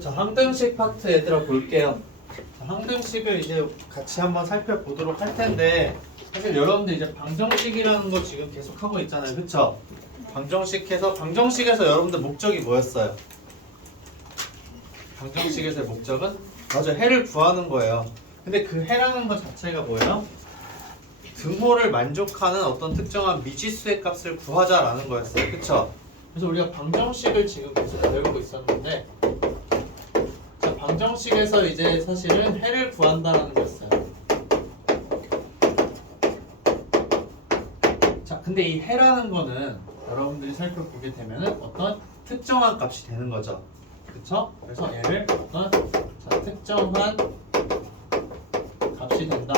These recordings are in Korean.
자, 항등식 파트 얘들아 볼게요. 자, 항등식을 이제 같이 한번 살펴보도록 할 텐데 사실 여러분들 이제 방정식이라는 거 지금 계속 하고 있잖아요. 그쵸? 방정식에서 여러분들 목적이 뭐였어요? 방정식에서의 목적은? 맞아, 해를 구하는 거예요. 근데 그 해라는 것 자체가 뭐예요? 등호를 만족하는 어떤 특정한 미지수의 값을 구하자라는 거였어요. 그쵸? 그래서 우리가 방정식을 지금 계속 배우고 있었는데 자, 방정식에서 이제 사실은 해를 구한다라는 거였어요. 자, 근데 이 해라는 거는 여러분들이 살펴보게 되면은 어떤 특정한 값이 되는 거죠. 그쵸? 그래서 얘를 어떤 특정한 값이 된다.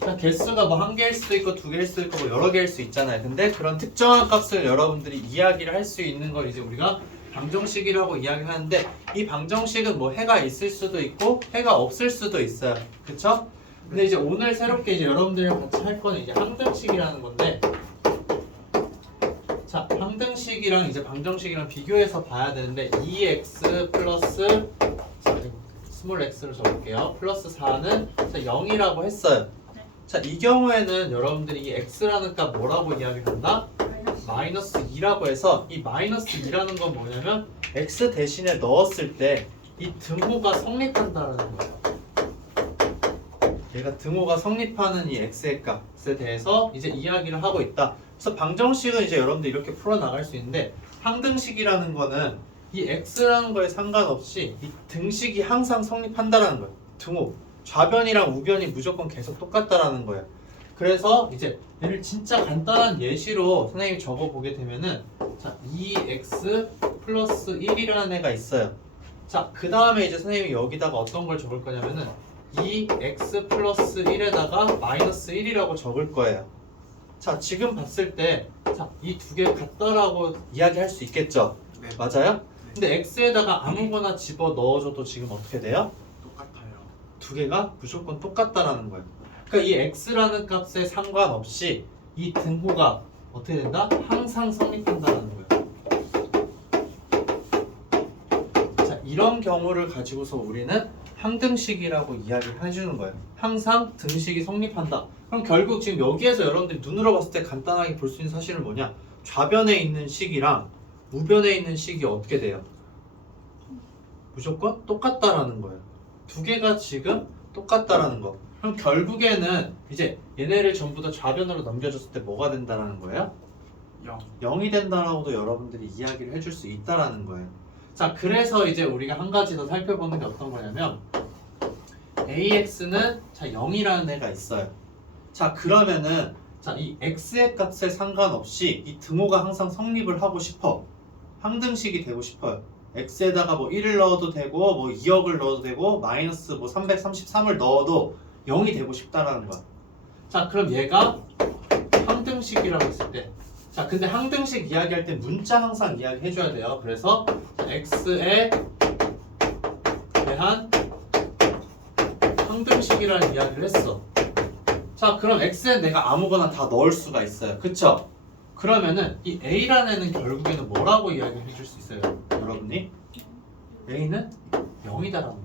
자, 개수가 뭐 한 개일 수도 있고 두 개일 수도 있고 뭐 여러 개일 수 있잖아요. 근데 그런 특정한 값을 여러분들이 이야기를 할 수 있는 걸 이제 우리가 방정식이라고 이야기하는데 이 방정식은 뭐 해가 있을 수도 있고 해가 없을 수도 있어요. 그쵸? 근데 이제 오늘 새롭게 이제 여러분들이랑 같이 할 거는 이제 항등식이라는 건데 자, 항등식이랑 이제 방정식이랑 비교해서 봐야 되는데 2x 플러스 자, 스몰 x로 적을게요. 플러스 4는 0이라고 했어요. 자, 이 경우에는 여러분들이 이 x라는 값 뭐라고 이야기를 한다? 마이너스 2라고 해서 이 마이너스 2라는 건 뭐냐면 x 대신에 넣었을 때 이 등호가 성립한다라는 거예요. 얘가 등호가 성립하는 이 x의 값에 대해서 이제 이야기를 하고 있다. 그래서 방정식은 이제 여러분들 이렇게 풀어나갈 수 있는데 항등식이라는 거는 이 x라는 거에 상관없이 이 등식이 항상 성립한다라는 거예요. 등호. 좌변이랑 우변이 무조건 계속 똑같다라는 거예요. 그래서 이제 얘를 진짜 간단한 예시로 선생님이 적어보게 되면은 자, 2x 플러스 1이라는 애가 있어요. 자, 그 다음에 이제 선생님이 여기다가 어떤 걸 적을 거냐면은 2x 플러스 1에다가 마이너스 1이라고 적을 거예요. 자, 지금 봤을 때 자, 이 두 개 같다라고 이야기할 수 있겠죠? 네. 맞아요? 근데 x에다가 아무거나 집어 넣어줘도 지금 어떻게 돼요? 똑같아요. 두 개가 무조건 똑같다라는 거예요. 그러니까 이 x라는 값에 상관없이 이 등호가 어떻게 된다? 항상 성립한다는 거예요. 자, 이런 경우를 가지고서 우리는 항등식이라고 이야기를 해주는 거예요. 항상 등식이 성립한다. 그럼 결국 지금 여기에서 여러분들이 눈으로 봤을 때 간단하게 볼 수 있는 사실은 뭐냐? 좌변에 있는 식이랑 우변에 있는 식이 어떻게 돼요? 무조건 똑같다라는 거예요. 두 개가 지금 똑같다라는 거. 그럼 결국에는 이제 얘네를 전부 다 좌변으로 넘겨줬을 때 뭐가 된다라는 거예요? 0. 0이 된다라고도 여러분들이 이야기를 해줄 수 있다라는 거예요. 자, 그래서 이제 우리가 한 가지 더 살펴보는 게 어떤 거냐면 AX는 자 0이라는 애가 있어요. 자, 그러면은 자, 이 x의 값에 상관없이 이 등호가 항상 성립을 하고 싶어. 항등식이 되고 싶어요. x에다가 뭐 1을 넣어도 되고 뭐 2억을 넣어도 되고 마이너스 뭐 333을 넣어도 0이 되고 싶다라는 거야. 자, 그럼 얘가 항등식이라고 했을 때 자, 근데 항등식 이야기할 때 문자 항상 이야기 해줘야 돼요. 그래서 x에 대한 항등식이라는 이야기를 했어. 자, 그럼 x에 내가 아무거나 다 넣을 수가 있어요. 그쵸? 그러면은 이 a라는 애는 결국에는 뭐라고 이야기를 해줄 수 있어요? 여러분이? a는 0이다라는 거예요.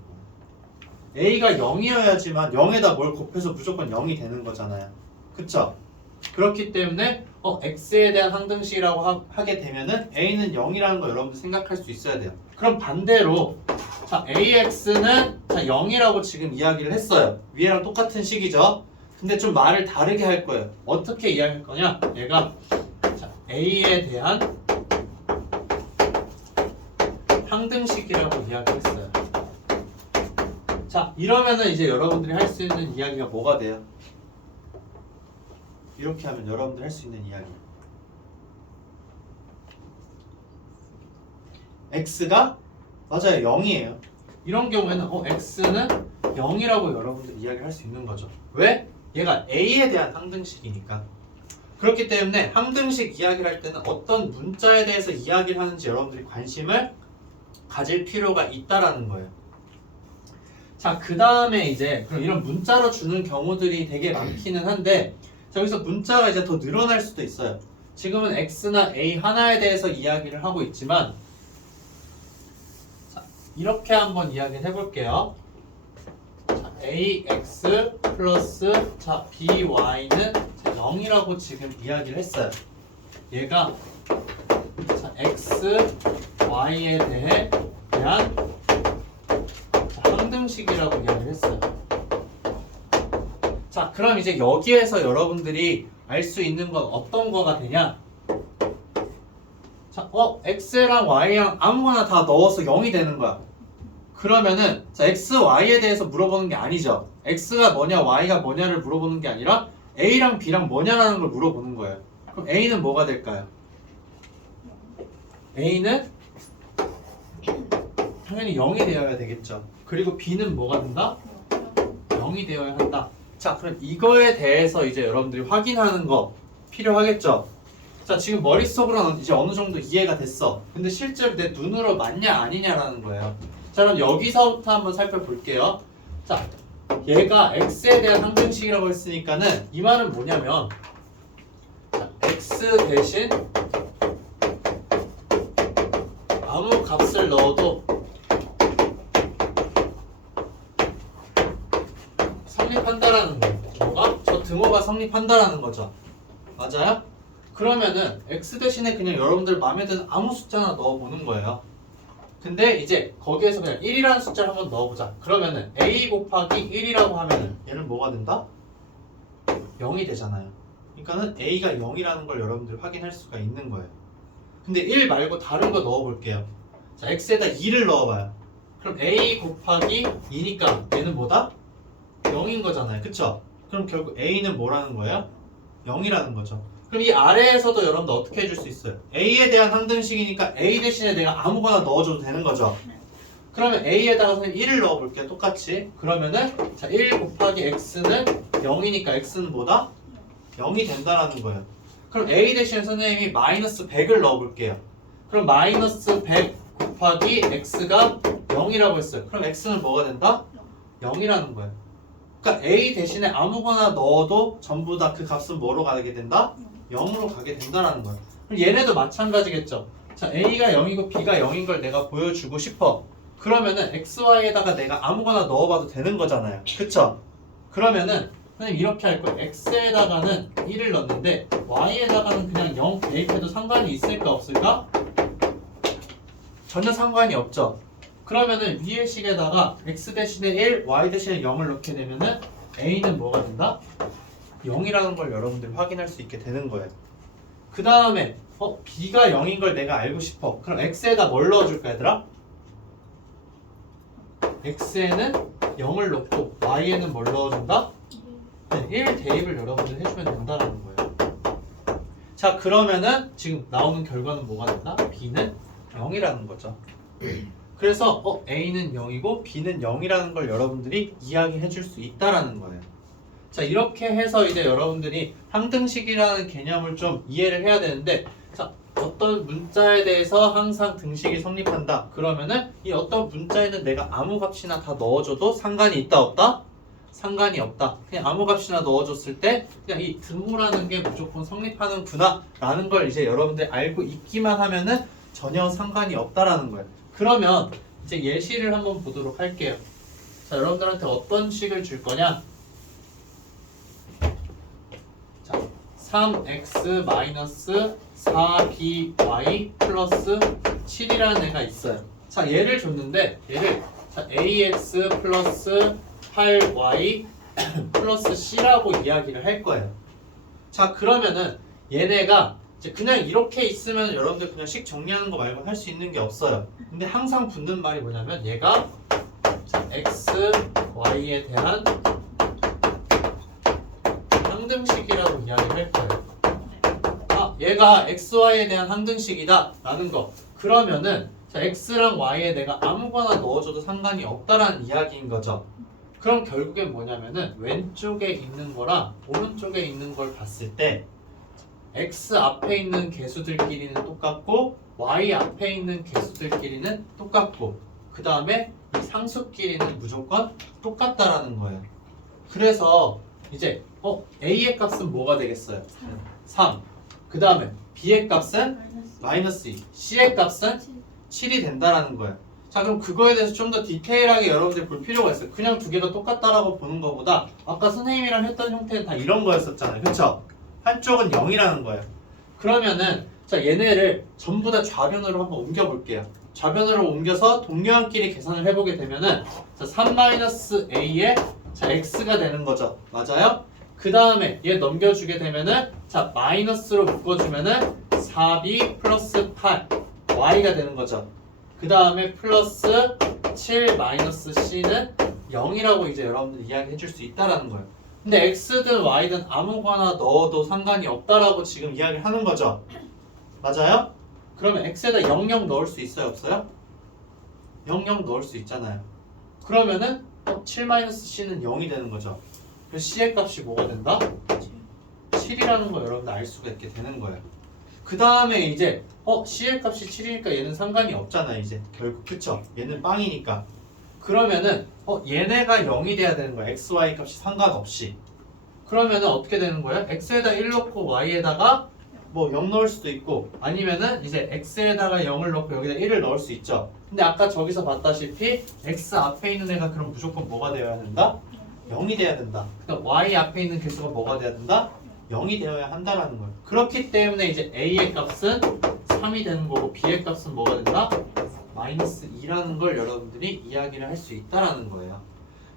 a가 0이어야지만 0에다 뭘 곱해서 무조건 0이 되는 거잖아요. 그쵸? 그렇기 때문에 x에 대한 항등식이라고 하게 되면은 a는 0이라는 거 여러분들 생각할 수 있어야 돼요. 그럼 반대로 자, ax는 자 0이라고 지금 이야기를 했어요. 위에랑 똑같은 식이죠. 근데 좀 말을 다르게 할 거예요. 어떻게 이야기할 거냐? 얘가 자, a에 대한 항등식이라고 이야기했어요. 자, 이러면은 이제 여러분들이 할 수 있는 이야기가 뭐가 돼요? 이렇게 하면 여러분들 할 수 있는 이야기. x가 맞아요, 0이에요. 이런 경우에는 x는 0이라고 여러분들이 이야기를 할 수 있는 거죠. 왜? 얘가 a에 대한 항등식이니까. 그렇기 때문에 항등식 이야기를 할 때는 어떤 문자에 대해서 이야기를 하는지 여러분들이 관심을 가질 필요가 있다라는 거예요. 자, 그 다음에 이제 그럼 이런 문자로 주는 경우들이 되게 많기는 한데 자, 여기서 문자가 이제 더 늘어날 수도 있어요. 지금은 x나 a 하나에 대해서 이야기를 하고 있지만 자, 이렇게 한번 이야기를 해볼게요. 자, ax 플러스 자 by는 0이라고 지금 이야기를 했어요. 얘가 자, x, y에 대한 자, 항등식이라고 이야기를 했어요. 자, 그럼 이제 여기에서 여러분들이 알 수 있는 건 어떤 거가 되냐? 자, x랑 y랑 아무거나 다 넣어서 0이 되는 거야. 그러면은 자, x, y에 대해서 물어보는 게 아니죠. x가 뭐냐, y가 뭐냐를 물어보는 게 아니라 a랑 b랑 뭐냐라는 걸 물어보는 거예요. 그럼 a는 뭐가 될까요? a는 당연히 0이 되어야 되겠죠. 그리고 b는 뭐가 된다? 0이 되어야 한다. 자, 그럼 이거에 대해서 이제 여러분들이 확인하는 거 필요하겠죠? 자, 지금 머릿속으로는 이제 어느 정도 이해가 됐어. 근데 실제로 내 눈으로 맞냐 아니냐라는 거예요. 자, 그럼 여기서부터 한번 살펴볼게요. 자, 얘가 x에 대한 항등식이라고 했으니까는 이 말은 뭐냐면 자, x 대신 아무 값을 넣어도 성립한다라는 거예요. 뭐가? 저 등호가 성립한다라는 거죠. 맞아요? 그러면은 x 대신에 그냥 여러분들 마음에 드는 아무 숫자나 넣어보는 거예요. 근데 이제 거기에서 그냥 1이라는 숫자를 한번 넣어보자. 그러면은 a 곱하기 1이라고 하면은 얘는 뭐가 된다? 0이 되잖아요. 그러니까는 a가 0이라는 걸 여러분들이 확인할 수가 있는 거예요. 근데 1 말고 다른 거 넣어볼게요. 자, x에다 2를 넣어봐요. 그럼 a 곱하기 2니까 얘는 뭐다? 0인 거잖아요. 그쵸? 그럼 결국 a는 뭐라는 거예요? 0이라는 거죠. 그럼 이 아래에서도 여러분들 어떻게 해줄 수 있어요? a에 대한 항등식이니까 a 대신에 내가 아무거나 넣어줘도 되는 거죠. 그러면 a에다가 선생님 1을 넣어볼게요. 똑같이. 그러면은 자, 1 곱하기 x는 0이니까 x는 뭐다? 0이 된다라는 거예요. 그럼 a 대신에 선생님이 마이너스 100을 넣어볼게요. 그럼 마이너스 100 곱하기 x가 0이라고 했어요. 그럼 x는 뭐가 된다? 0이라는 거예요. 그러니까 a 대신에 아무거나 넣어도 전부 다 그 값은 뭐로 가게 된다? 0으로 가게 된다라는 거예요. 그럼 얘네도 마찬가지겠죠. 자, a가 0이고 b가 0인 걸 내가 보여주고 싶어. 그러면은 xy에다가 내가 아무거나 넣어봐도 되는 거잖아요. 그쵸? 그러면은 선생님 이렇게 할 거예요. x에다가는 1을 넣는데 y에다가는 그냥 0 대입해도 상관이 있을까 없을까? 전혀 상관이 없죠. 그러면은 위의 식에다가 x 대신에 1, y 대신에 0을 넣게 되면은 a는 뭐가 된다? 0이라는 걸 여러분들이 확인할 수 있게 되는 거예요. 그 다음에 b가 0인 걸 내가 알고 싶어. 그럼 x에다 뭘 넣어줄까 얘들아? x에는 0을 넣고 y에는 뭘 넣어준다? 네, 1 대입을 여러분들 해주면 된다는 거예요. 자, 그러면은 지금 나오는 결과는 뭐가 된다? b는 0이라는 거죠. 그래서 a는 0이고 b는 0이라는 걸 여러분들이 이야기해 줄 수 있다라는 거예요. 자, 이렇게 해서 이제 여러분들이 항등식이라는 개념을 좀 이해를 해야 되는데, 자, 어떤 문자에 대해서 항상 등식이 성립한다. 그러면은 이 어떤 문자에는 내가 아무 값이나 다 넣어줘도 상관이 있다 없다? 상관이 없다. 그냥 아무 값이나 넣어줬을 때 그냥 이 등호라는 게 무조건 성립하는구나 라는 걸 이제 여러분들 알고 있기만 하면은 전혀 상관이 없다라는 거예요. 그러면 이제 예시를 한번 보도록 할게요. 자, 여러분들한테 어떤 식을 줄 거냐? 자, 3x 마이너스 4by 플러스 7이라는 애가 있어요. 자, 얘를 줬는데 얘를 자, ax 플러스 8y 플러스 c라고 이야기를 할 거예요. 자, 그러면은 얘네가 이제 그냥 이렇게 있으면 여러분들 그냥 식 정리하는 거 말고 할 수 있는 게 없어요. 근데 항상 붙는 말이 뭐냐면 얘가 자, x, y에 대한 항등식이라고 이야기를 할 거예요. 아, 얘가 x, y에 대한 항등식이다 라는 거. 그러면은 자, x랑 y에 내가 아무거나 넣어줘도 상관이 없다라는 이야기인 거죠. 그럼 결국엔 뭐냐면은 왼쪽에 있는 거랑 오른쪽에 있는 걸 봤을 때 x 앞에 있는 개수들끼리는 똑같고 y 앞에 있는 개수들끼리는 똑같고 그 다음에 이 상수끼리는 무조건 똑같다라는 거예요. 그래서 이제 a의 값은 뭐가 되겠어요? 3. 그 다음에 b의 값은 마이너스 2. c의 값은 7이 된다라는 거예요. 자 그럼 그거에 대해서 좀 더 디테일하게 여러분들이 볼 필요가 있어요. 그냥 두 개가 똑같다라고 보는 것보다 아까 선생님이랑 했던 형태는 다 이런 거였었잖아요. 그쵸? 한쪽은 0이라는 거예요. 그러면은 자 얘네를 전부 다 좌변으로 한번 옮겨볼게요. 좌변으로 옮겨서 동료한끼리 계산을 해보게 되면은 자 3-a에 자 x가 되는 거죠. 맞아요? 그 다음에 얘 넘겨주게 되면은 자 마이너스로 묶어주면은 4b 플러스 8 y가 되는 거죠. 그 다음에 플러스 7 마이너스 c는 0이라고 이제 여러분들 이야기해 줄 수 있다라는 거예요. 근데 x든 y든 아무거나 넣어도 상관이 없다라고 지금 이야기를 하는 거죠. 맞아요? 그러면 x에다 00 넣을 수 있어요? 없어요? 00 넣을 수 있잖아요. 그러면은 7 마이너스 c는 0이 되는 거죠. 그래서 c의 값이 뭐가 된다? 7이라는 거 여러분들 알 수가 있게 되는 거예요. 그 다음에 이제 c의 값이 7이니까 얘는 상관이 없잖아 이제 결국. 그쵸? 얘는 빵이니까. 그러면은 얘네가 0이 돼야 되는 거야. x, y 값이 상관없이. 그러면은 어떻게 되는 거야? x에다 1 넣고 y에다가 뭐 0 넣을 수도 있고 아니면은 이제 x에다가 0을 넣고 여기다 1을 넣을 수 있죠. 근데 아까 저기서 봤다시피 x 앞에 있는 애가 그럼 무조건 뭐가 되어야 된다? 0이 돼야 된다. 그다음 y 앞에 있는 개수가 뭐가 돼야 된다? 0이 되어야 한다라는 거예요. 그렇기 때문에 이제 a의 값은 3이 되는 거고 b의 값은 뭐가 된다? 마이너스 2라는 걸 여러분들이 이야기를 할 수 있다라는 거예요.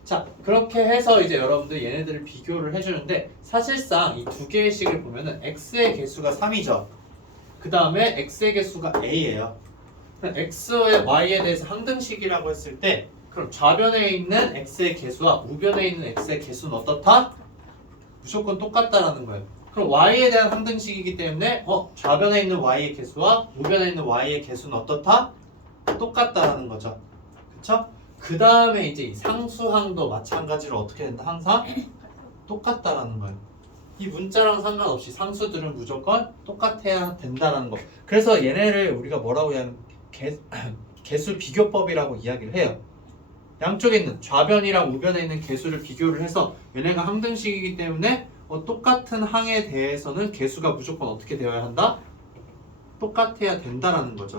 자, 그렇게 해서 이제 여러분들이 얘네들을 비교를 해주는데 사실상 이 두 개의 식을 보면은 x의 개수가 3이죠. 그 다음에 x의 개수가 a예요. x와 y에 대해서 항등식이라고 했을 때 그럼 좌변에 있는 x의 개수와 우변에 있는 x의 개수는 어떻다? 무조건 똑같다라는 거예요. 그럼 y에 대한 항등식이기 때문에 좌변에 있는 y의 개수와 우변에 있는 y의 개수는 어떻다? 똑같다라는 거죠. 그쵸? 그 다음에 이제 이 상수항도 마찬가지로 어떻게 된다? 항상 똑같다라는 거예요. 이 문자랑 상관없이 상수들은 무조건 똑같아야 된다라는 거. 그래서 얘네를 우리가 뭐라고 하냐면 개수 비교법이라고 이야기를 해요. 양쪽에 있는 좌변이랑 우변에 있는 개수를 비교를 해서 얘네가 항등식이기 때문에 똑같은 항에 대해서는 개수가 무조건 어떻게 되어야 한다? 똑같아야 된다라는 거죠.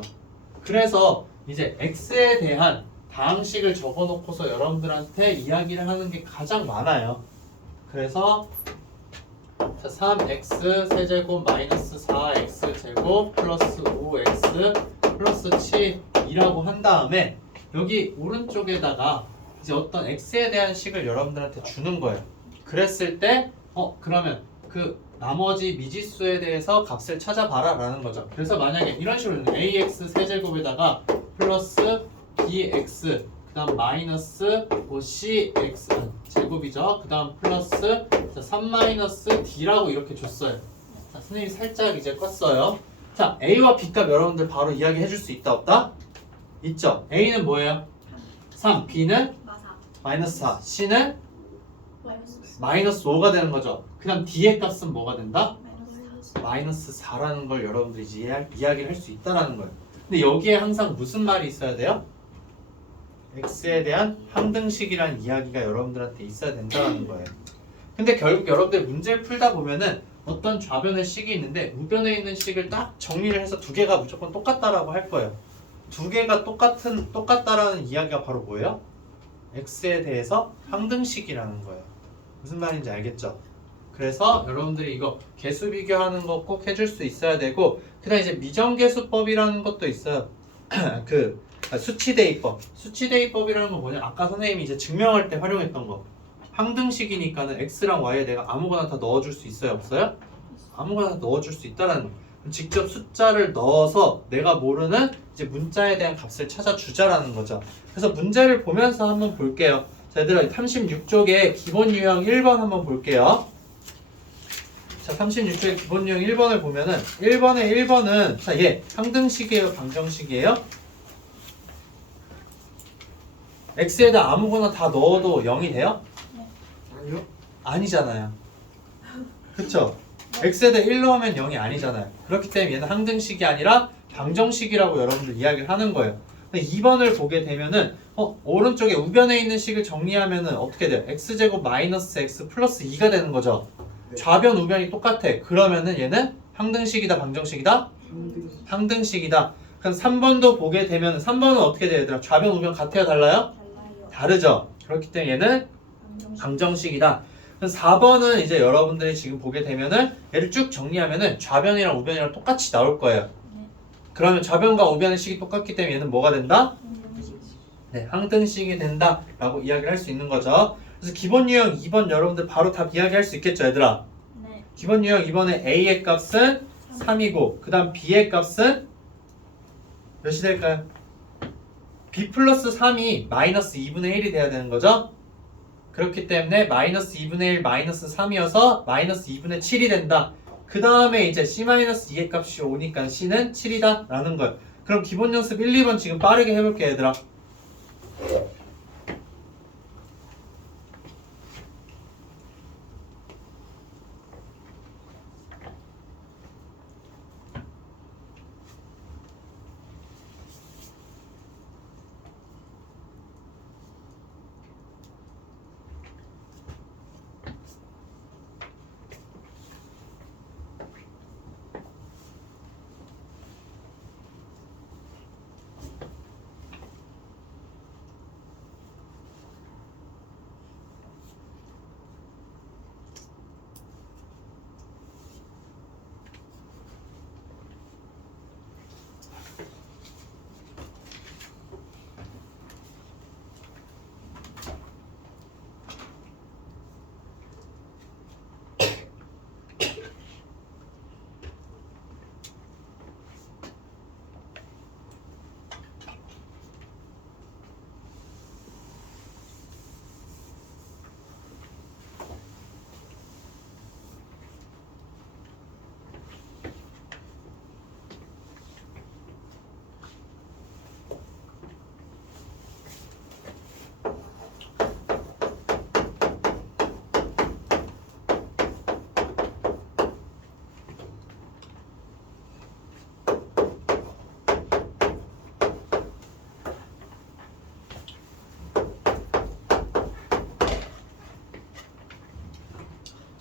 그래서 이제 x에 대한 다항식을 적어놓고서 여러분들한테 이야기를 하는 게 가장 많아요. 그래서 3x 세제곱 마이너스 4x 제곱 플러스 5x 플러스 7이라고 한 다음에 여기 오른쪽에다가 이제 어떤 x에 대한 식을 여러분들한테 주는 거예요. 그랬을 때 그러면 그 나머지 미지수에 대해서 값을 찾아봐라 라는 거죠. 그래서 만약에 이런 식으로 ax 세제곱에다가 플러스 bx 그 다음 마이너스 cx 제곱이죠. 그 다음 플러스 3 마이너스 d라고 이렇게 줬어요. 자, 선생님이 살짝 이제 껐어요. 자, a와 b 값 여러분들 바로 이야기 해줄 수 있다 없다? 있죠. a는 뭐예요? 3, b는 마이너스 4, c는 마이너스 5가 되는 거죠. 그 다음 d의 값은 뭐가 된다? 마이너스 4라는 걸 여러분들이 이제 이야기를 할 수 있다라는 거예요. 근데 여기에 항상 무슨 말이 있어야 돼요? x에 대한 항등식이라는 이야기가 여러분들한테 있어야 된다는 거예요. 근데 결국 여러분들 문제를 풀다 보면은 어떤 좌변의 식이 있는데 우변에 있는 식을 딱 정리를 해서 두 개가 무조건 똑같다라고 할 거예요. 두 개가 똑같다라는 이야기가 바로 뭐예요? x에 대해서 항등식이라는 거예요. 무슨 말인지 알겠죠? 그래서 여러분들이 이거 개수 비교하는 거 꼭 해줄 수 있어야 되고, 그다음 이제 미정계수법이라는 것도 있어요. 수치대입법. 수치대입법이라는 건 뭐냐? 아까 선생님이 이제 증명할 때 활용했던 거. 항등식이니까는 x랑 y에 내가 아무거나 다 넣어줄 수 있어요, 없어요? 아무거나 다 넣어줄 수 있다라는 거. 직접 숫자를 넣어서 내가 모르는 이제 문자에 대한 값을 찾아주자라는 거죠. 그래서 문제를 보면서 한번 볼게요. 자, 얘들아 36쪽에 기본 유형 1번 한번 볼게요. 자, 36쪽에 기본 유형 1번을 보면은 1번은 자, 얘 항등식이에요, 방정식이에요? x에다 아무거나 다 넣어도 0이 돼요? 아니요. 아니잖아요. 그쵸? x에다 1 넣으면 0이 아니잖아요. 그렇기 때문에 얘는 항등식이 아니라 방정식이라고 여러분들 이야기를 하는 거예요. 근데 2번을 보게 되면은 오른쪽에 우변에 있는 식을 정리하면은 어떻게 돼요? x제곱 마이너스 x 플러스 2가 되는 거죠. 네. 좌변 우변이 똑같아. 그러면은 얘는 항등식이다, 방정식이다? 항등식이다. 그럼 3번도 보게 되면 3번은 어떻게 돼요 얘들아? 좌변 우변 같아요 달라요? 달라요. 다르죠. 그렇기 때문에 얘는 방정식이다. 그럼 4번은 이제 여러분들이 지금 보게 되면은 얘를 쭉 정리하면은 좌변이랑 우변이랑 똑같이 나올 거예요. 네. 그러면 좌변과 우변의 식이 똑같기 때문에 얘는 뭐가 된다? 방정식. 네, 항등식이 된다라고 이야기를 할 수 있는 거죠. 그래서 기본 유형 2번 여러분들 바로 답 이야기할 수 있겠죠, 얘들아? 네. 기본 유형 2번에 A의 값은 3이고 그 다음 B의 값은 몇이 될까요? B 플러스 3이 마이너스 2분의 1이 돼야 되는 거죠? 그렇기 때문에 마이너스 2분의 1 마이너스 3이어서 마이너스 2분의 7이 된다. 그 다음에 이제 C-2의 값이 오니까 C는 7이다 라는 거예요. 그럼 기본 연습 1, 2번 지금 빠르게 해볼게요, 얘들아.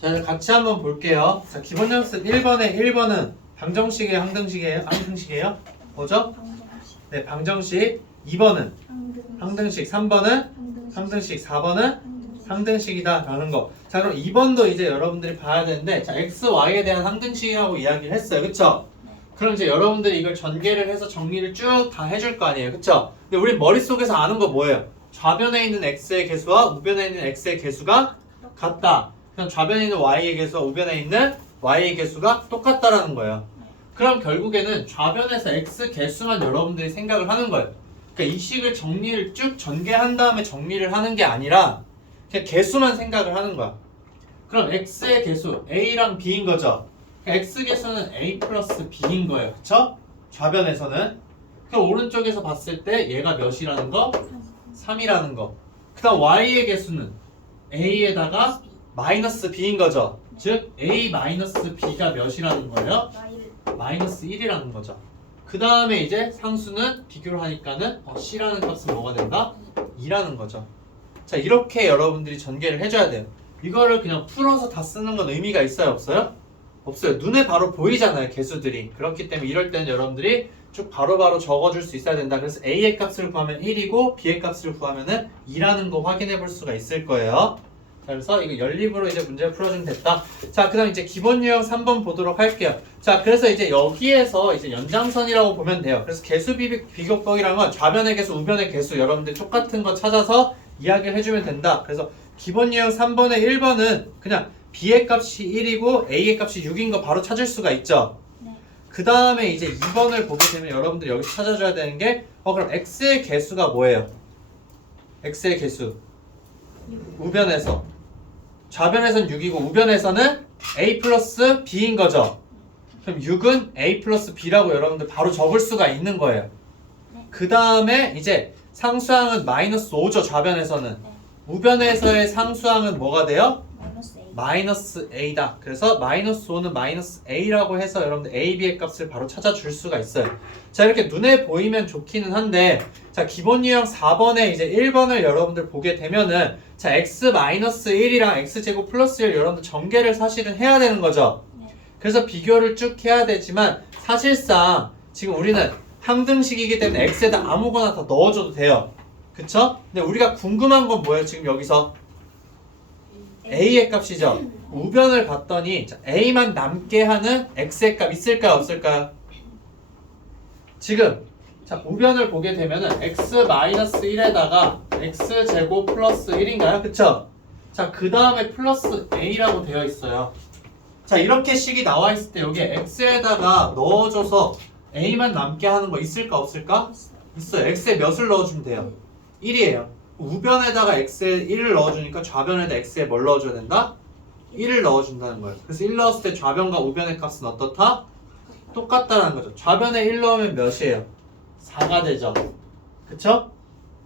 자, 같이 한번 볼게요. 자, 기본 연습 1번은 방정식이에요, 항등식이에요? 항등식이에요? 뭐죠? 방정식. 네, 방정식. 2번은 항등식. 항등식. 3번은 항등식. 항등식. 4번은 항등식. 항등식이다 라는 거. 자, 그럼 2번도 이제 여러분들이 봐야 되는데, 자, x, y에 대한 항등식이라고 이야기를 했어요. 그쵸? 네. 그럼 이제 여러분들이 이걸 전개를 해서 정리를 쭉 다 해줄 거 아니에요. 그쵸? 근데 우리 머릿속에서 아는 거 뭐예요? 좌변에 있는 x의 개수와 우변에 있는 x의 개수가 같다. 그럼 좌변에 있는 y의 개수와 우변에 있는 y의 개수가 똑같다라는 거예요. 그럼 결국에는 좌변에서 x 개수만 여러분들이 생각을 하는 거예요. 그러니까 이 식을 정리를 쭉 전개한 다음에 정리를 하는 게 아니라 그냥 개수만 생각을 하는 거야. 그럼 x의 개수 a랑 b인 거죠. 그러니까 x 개수는 a 플러스 b인 거예요. 그쵸? 좌변에서는. 그럼 오른쪽에서 봤을 때 얘가 몇이라는 거? 3이라는 거. 그 다음 y의 개수는 a에다가 마이너스 b인 거죠. 즉 a 마이너스 b가 몇이라는 거예요? 나이를. 마이너스 1이라는 거죠. 그 다음에 이제 상수는 비교를 하니까는 c라는 값은 뭐가 된다? 2라는 거죠. 자, 이렇게 여러분들이 전개를 해줘야 돼요. 이거를 그냥 풀어서 다 쓰는 건 의미가 있어요, 없어요? 없어요. 눈에 바로 보이잖아요, 개수들이. 그렇기 때문에 이럴 때는 여러분들이 쭉 바로바로 적어줄 수 있어야 된다. 그래서 a의 값을 구하면 1이고 b의 값을 구하면은 2라는 거 확인해 볼 수가 있을 거예요. 자, 그래서 이거 연립으로 이제 문제를 풀어주면 됐다. 자, 그 다음 이제 기본 유형 3번 보도록 할게요. 자, 그래서 이제 여기에서 이제 연장선이라고 보면 돼요. 그래서 개수 비교법이라는 건 좌변의 개수, 우변의 개수 여러분들 똑같은 거 찾아서 이야기를 해주면 된다. 그래서 기본 유형 3번의 1번은 그냥 b의 값이 1이고 a의 값이 6인 거 바로 찾을 수가 있죠. 네. 그 다음에 이제 2번을 보게 되면 여러분들이 여기 찾아줘야 되는 게 그럼 x의 개수가 뭐예요? x의 개수 우변에서 좌변에서는 6이고 우변에서는 a 플러스 b인 거죠. 그럼 6은 a 플러스 b라고 여러분들 바로 적을 수가 있는 거예요. 네. 그 다음에 이제 상수항은 마이너스 5죠. 좌변에서는. 네. 우변에서의 상수항은 뭐가 돼요? 마이너스 A. 마이너스 a다. 그래서 마이너스 5는 마이너스 a라고 해서 여러분들 a, b의 값을 바로 찾아줄 수가 있어요. 자, 이렇게 눈에 보이면 좋기는 한데 자, 기본 유형 4번에 이제 1번을 여러분들 보게 되면은 자, x-1이랑 x제곱 플러스 1 여러분들 전개를 사실은 해야 되는 거죠. 네. 그래서 비교를 쭉 해야 되지만 사실상 지금 우리는 항등식이기 때문에 x에다 아무거나 다 넣어줘도 돼요. 그쵸? 근데 우리가 궁금한 건 뭐예요? 지금 여기서 a의 값이죠. 우변을 봤더니 a만 남게 하는 x의 값 있을까요? 없을까요? 지금 자 우변을 보게 되면은 x-1에다가 x제곱 플러스 1인가요? 그쵸? 자 그 다음에 플러스 a라고 되어 있어요. 자 이렇게 식이 나와 있을 때 여기에 x에다가 넣어줘서 a만 남게 하는 거 있을까 없을까? 있어요. x에 몇을 넣어주면 돼요? 1이에요. 우변에다가 x에 1을 넣어주니까 좌변에다 x에 뭘 넣어줘야 된다? 1을 넣어준다는 거예요. 그래서 1 넣었을 때 좌변과 우변의 값은 어떻다? 똑같다는 거죠. 좌변에 1 넣으면 몇이에요? 4가 되죠. 그쵸?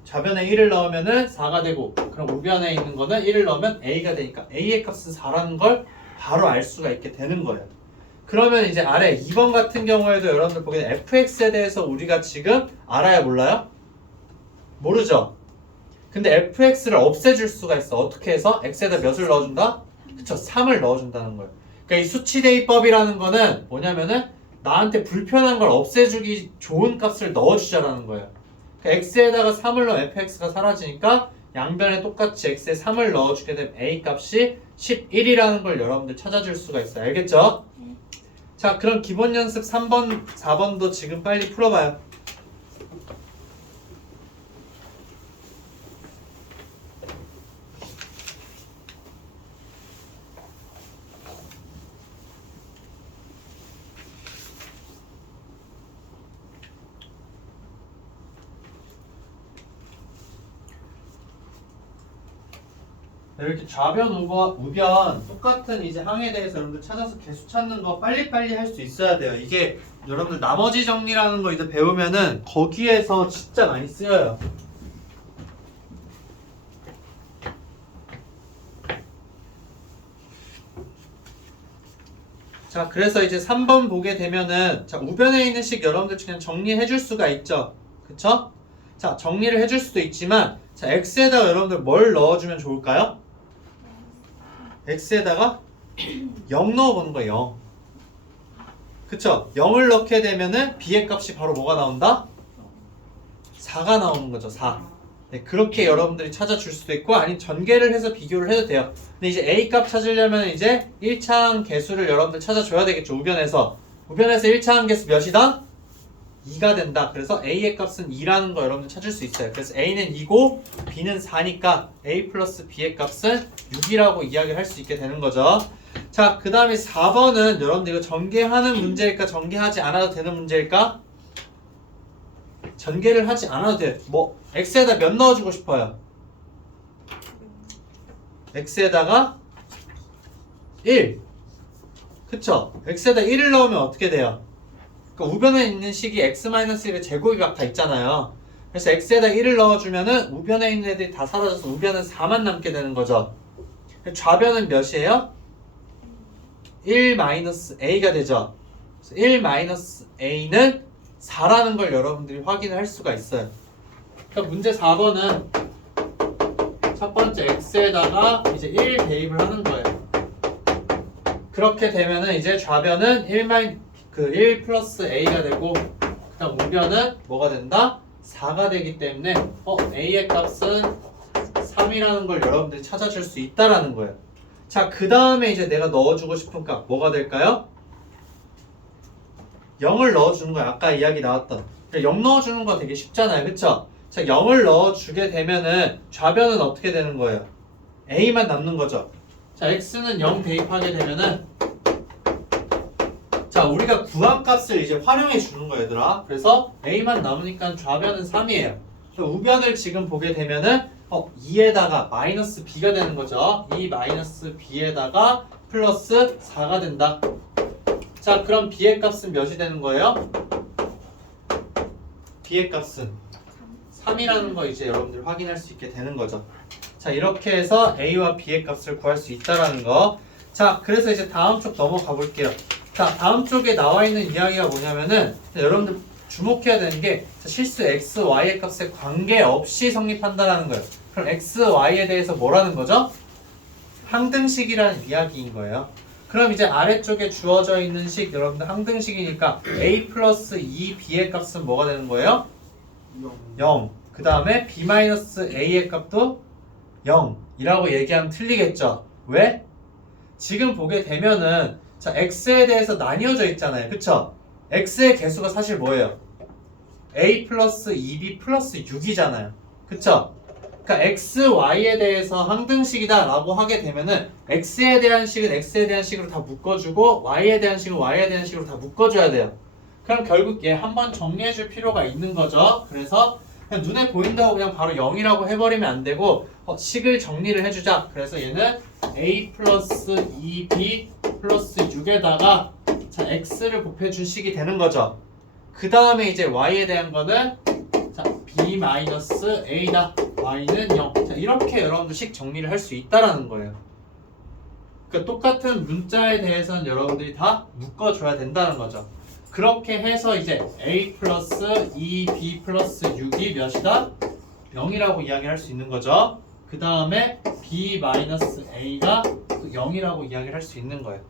좌변에 1을 넣으면은 4가 되고 그럼 우변에 있는 거는 1을 넣으면 a가 되니까 a의 값은 4라는 걸 바로 알 수가 있게 되는 거예요. 그러면 이제 아래 2번 같은 경우에도 여러분들 보기에는 fx에 대해서 우리가 지금 알아요? 몰라요? 모르죠? 근데 fx를 없애줄 수가 있어. 어떻게 해서? x에다 몇을 넣어준다? 그쵸? 3을 넣어준다는 거예요. 그러니까 이 수치대입법이라는 거는 뭐냐면은 나한테 불편한 걸 없애주기 좋은 값을 넣어주자라는 거예요. 그러니까 x에다가 3을 넣으면 fx가 사라지니까 양변에 똑같이 x에 3을 넣어주게 되면 a 값이 11이라는 걸 여러분들 찾아줄 수가 있어요. 알겠죠? 자 그럼 기본 연습 3번, 4번도 지금 빨리 풀어봐요. 이렇게 좌변, 우변 똑같은 이제 항에 대해서 여러분들 찾아서 개수 찾는 거 빨리빨리 할 수 있어야 돼요. 이게 여러분들 나머지 정리라는 거 이제 배우면은 거기에서 진짜 많이 쓰여요. 자, 그래서 이제 3번 보게 되면은 자, 우변에 있는 식 여러분들 그냥 정리해 줄 수가 있죠. 그쵸? 자, 정리를 해줄 수도 있지만 자, x에다가 여러분들 뭘 넣어주면 좋을까요? x에다가 0 넣어보는 거예요. 0. 그쵸? 0을 넣게 되면은 b의 값이 바로 뭐가 나온다? 4가 나오는 거죠. 4. 네, 그렇게 여러분들이 찾아줄 수도 있고 아니면 전개를 해서 비교를 해도 돼요. 근데 이제 a 값 찾으려면 이제 1차항 개수를 여러분들 찾아줘야 되겠죠. 우변에서 1차항 개수 몇이다? 2가 된다. 그래서 a의 값은 2라는 거 여러분들 찾을 수 있어요. 그래서 a는 2고 b는 4니까 a 플러스 b의 값은 6이라고 이야기를 할 수 있게 되는 거죠. 자, 그 다음에 4번은 여러분들 이거 전개하는 문제일까 전개하지 않아도 되는 문제일까? 전개를 하지 않아도 돼요. 뭐 x에다 몇 넣어주고 싶어요? x에다가 1. 그쵸? x에다 1을 넣으면 어떻게 돼요? 그러니까 우변에 있는 식이 x-1의 제곱이 막 다 있잖아요. 그래서 x에다 1을 넣어주면은 우변에 있는 애들이 다 사라져서 우변은 4만 남게 되는 거죠. 좌변은 몇이에요? 1-a가 되죠. 1-a는 4라는 걸 여러분들이 확인을 할 수가 있어요. 그러니까 문제 4번은 첫 번째 x에다가 이제 1 대입을 하는 거예요. 그렇게 되면은 이제 좌변은 1 플러스 a가 되고 그 다음 우변은 뭐가 된다? 4가 되기 때문에 a의 값은 3이라는 걸 여러분들이 찾아줄 수 있다라는 거예요. 자, 그 다음에 이제 내가 넣어주고 싶은 값 뭐가 될까요? 0을 넣어주는 거야. 아까 이야기 나왔던 0 넣어주는 거 되게 쉽잖아요. 그쵸? 자, 0을 넣어주게 되면은 좌변은 어떻게 되는 거예요? a만 남는 거죠. 자, x는 0 대입하게 되면은 자, 우리가 구한 값을 이제 활용해 주는 거예요, 얘들아. 그래서 a만 남으니까 좌변은 3이에요. 우변을 지금 보게 되면은 2에다가 마이너스 b가 되는 거죠. 2 마이너스 b에다가 플러스 4가 된다. 자, 그럼 b의 값은 몇이 되는 거예요? b의 값은 3이라는 거 이제 여러분들 확인할 수 있게 되는 거죠. 자, 이렇게 해서 a와 b의 값을 구할 수 있다라는 거. 자, 그래서 이제 다음 쪽 넘어가 볼게요. 자, 다음 쪽에 나와 있는 이야기가 뭐냐면은 여러분들 주목해야 되는 게 실수 x, y의 값에 관계없이 성립한다라는 거예요. 그럼 x, y에 대해서 뭐라는 거죠? 항등식이라는 이야기인 거예요. 그럼 이제 아래쪽에 주어져 있는 식 여러분들 항등식이니까 a 플러스 2b의 값은 뭐가 되는 거예요? 0. 그 다음에 b 마이너스 a의 값도 0이라고 얘기하면 틀리겠죠. 왜? 지금 보게 되면은 자 x에 대해서 나뉘어져 있잖아요. 그쵸? x의 개수가 사실 뭐예요? a 플러스 2b 플러스 6이잖아요. 그쵸? 그러니까 x, y에 대해서 항등식이다 라고 하게 되면은 x에 대한 식은 x에 대한 식으로 다 묶어주고 y에 대한 식은 y에 대한 식으로 다 묶어줘야 돼요. 그럼 결국 얘 한번 정리해줄 필요가 있는 거죠. 그래서 그냥 눈에 보인다고 그냥 바로 0이라고 해버리면 안 되고 식을 정리를 해주자. 그래서 얘는 a 플러스 2b 플러스 6에다가 자 x를 곱해준 식이 되는 거죠. 그 다음에 이제 y에 대한 거는 자 b 마이너스 a다. y는 0. 자 이렇게 여러분들 식 정리를 할 수 있다라는 거예요. 그러니까 똑같은 문자에 대해서는 여러분들이 다 묶어줘야 된다는 거죠. 그렇게 해서 이제 a 플러스 2b 플러스 6이 몇이다? 0이라고 이야기를 할 수 있는 거죠. 그 다음에 b 마이너스 a가 0이라고 이야기를 할 수 있는 거예요.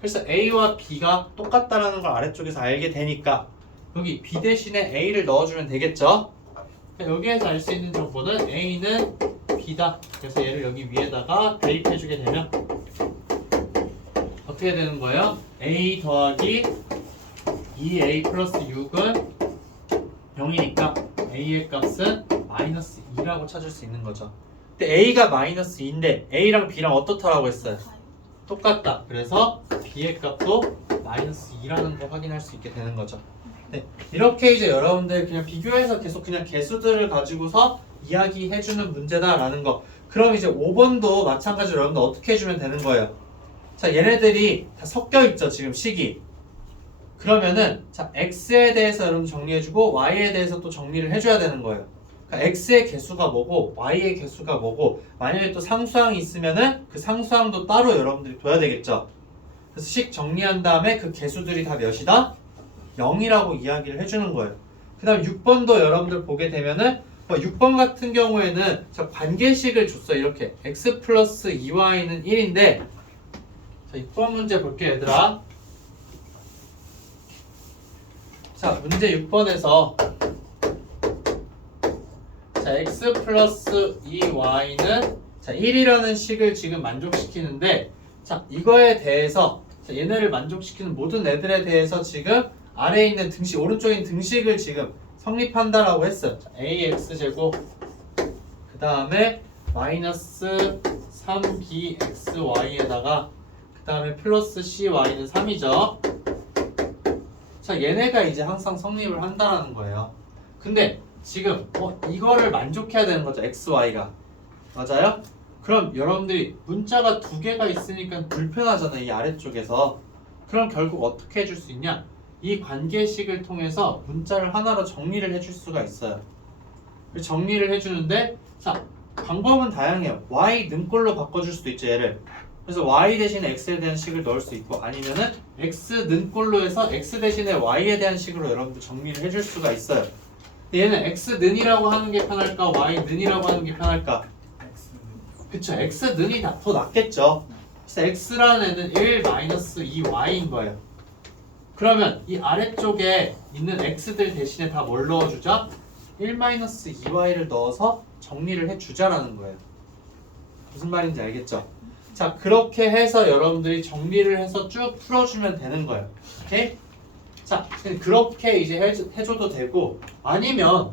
그래서 a와 b가 똑같다라는 걸 아래쪽에서 알게 되니까 여기 b 대신에 a를 넣어주면 되겠죠. 여기에서 알 수 있는 정보는 a는 b다. 그래서 얘를 여기 위에다가 대입해주게 되면 어떻게 되는 거예요? a 더하기 2a 플러스 6은 0이니까 a의 값은 마이너스 2라고 찾을 수 있는 거죠. 근데 a가 마이너스 2인데 a랑 b랑 어떻다라고 했어요? 똑같다. 그래서 b의 값도 마이너스 2라는 걸 확인할 수 있게 되는 거죠. 네, 이렇게 이제 여러분들 그냥 비교해서 계속 그냥 개수들을 가지고서 이야기해주는 문제다라는 거. 그럼 이제 5번도 마찬가지로 여러분들 어떻게 해주면 되는 거예요? 자, 얘네들이 다 섞여 있죠, 지금 식이. 그러면은 자 x에 대해서 여러분 정리해주고 y에 대해서 또 정리를 해줘야 되는 거예요. 그러니까 x의 개수가 뭐고 y의 개수가 뭐고 만약에 또 상수항이 있으면은 그 상수항도 따로 여러분들이 둬야 되겠죠. 그래서 식 정리한 다음에 그 개수들이 다 몇이다? 0이라고 이야기를 해주는 거예요. 그 다음 6번도 여러분들 보게 되면은 6번 같은 경우에는 자 관계식을 줬어요. 이렇게 x 플러스 2y는 1인데 자 6번 문제 볼게요 얘들아. 자 문제 6번에서 자 x 플러스 2y는 자 1이라는 식을 지금 만족시키는데 자 이거에 대해서 자, 얘네를 만족시키는 모든 애들에 대해서 지금 아래에 있는 등식 오른쪽에 있는 등식을 지금 성립한다라고 했어요. 자, ax제곱 그 다음에 마이너스 3bxy에다가 그 다음에 플러스 cy는 3이죠. 자 얘네가 이제 항상 성립을 한다라는 거예요. 근데 지금 이거를 만족해야 되는 거죠. xy가 맞아요? 그럼 여러분들이 문자가 두 개가 있으니까 불편하잖아요. 이 아래쪽에서. 그럼 결국 어떻게 해줄 수 있냐? 이 관계식을 통해서 문자를 하나로 정리를 해줄 수가 있어요. 정리를 해주는데 자 방법은 다양해요. y 능꼴로 바꿔줄 수도 있죠. 얘를. 그래서 y 대신에 x에 대한 식을 넣을 수 있고 아니면은 x 능꼴로 해서 x 대신에 y에 대한 식으로 여러분들 정리를 해줄 수가 있어요. 얘는 x 는이라고 하는 게 편할까? y 는이라고 하는 게 편할까? 그쵸. x 는이 더 낫겠죠. 그래서 x라는 애는 1-2y인 거예요. 그러면 이 아래쪽에 있는 x들 대신에 다 뭘 넣어주자? 1-2y를 넣어서 정리를 해주자라는 거예요. 무슨 말인지 알겠죠? 자 그렇게 해서 여러분들이 정리를 해서 쭉 풀어주면 되는 거예요. 오케이? 자 그렇게 이제 해줘도 되고 아니면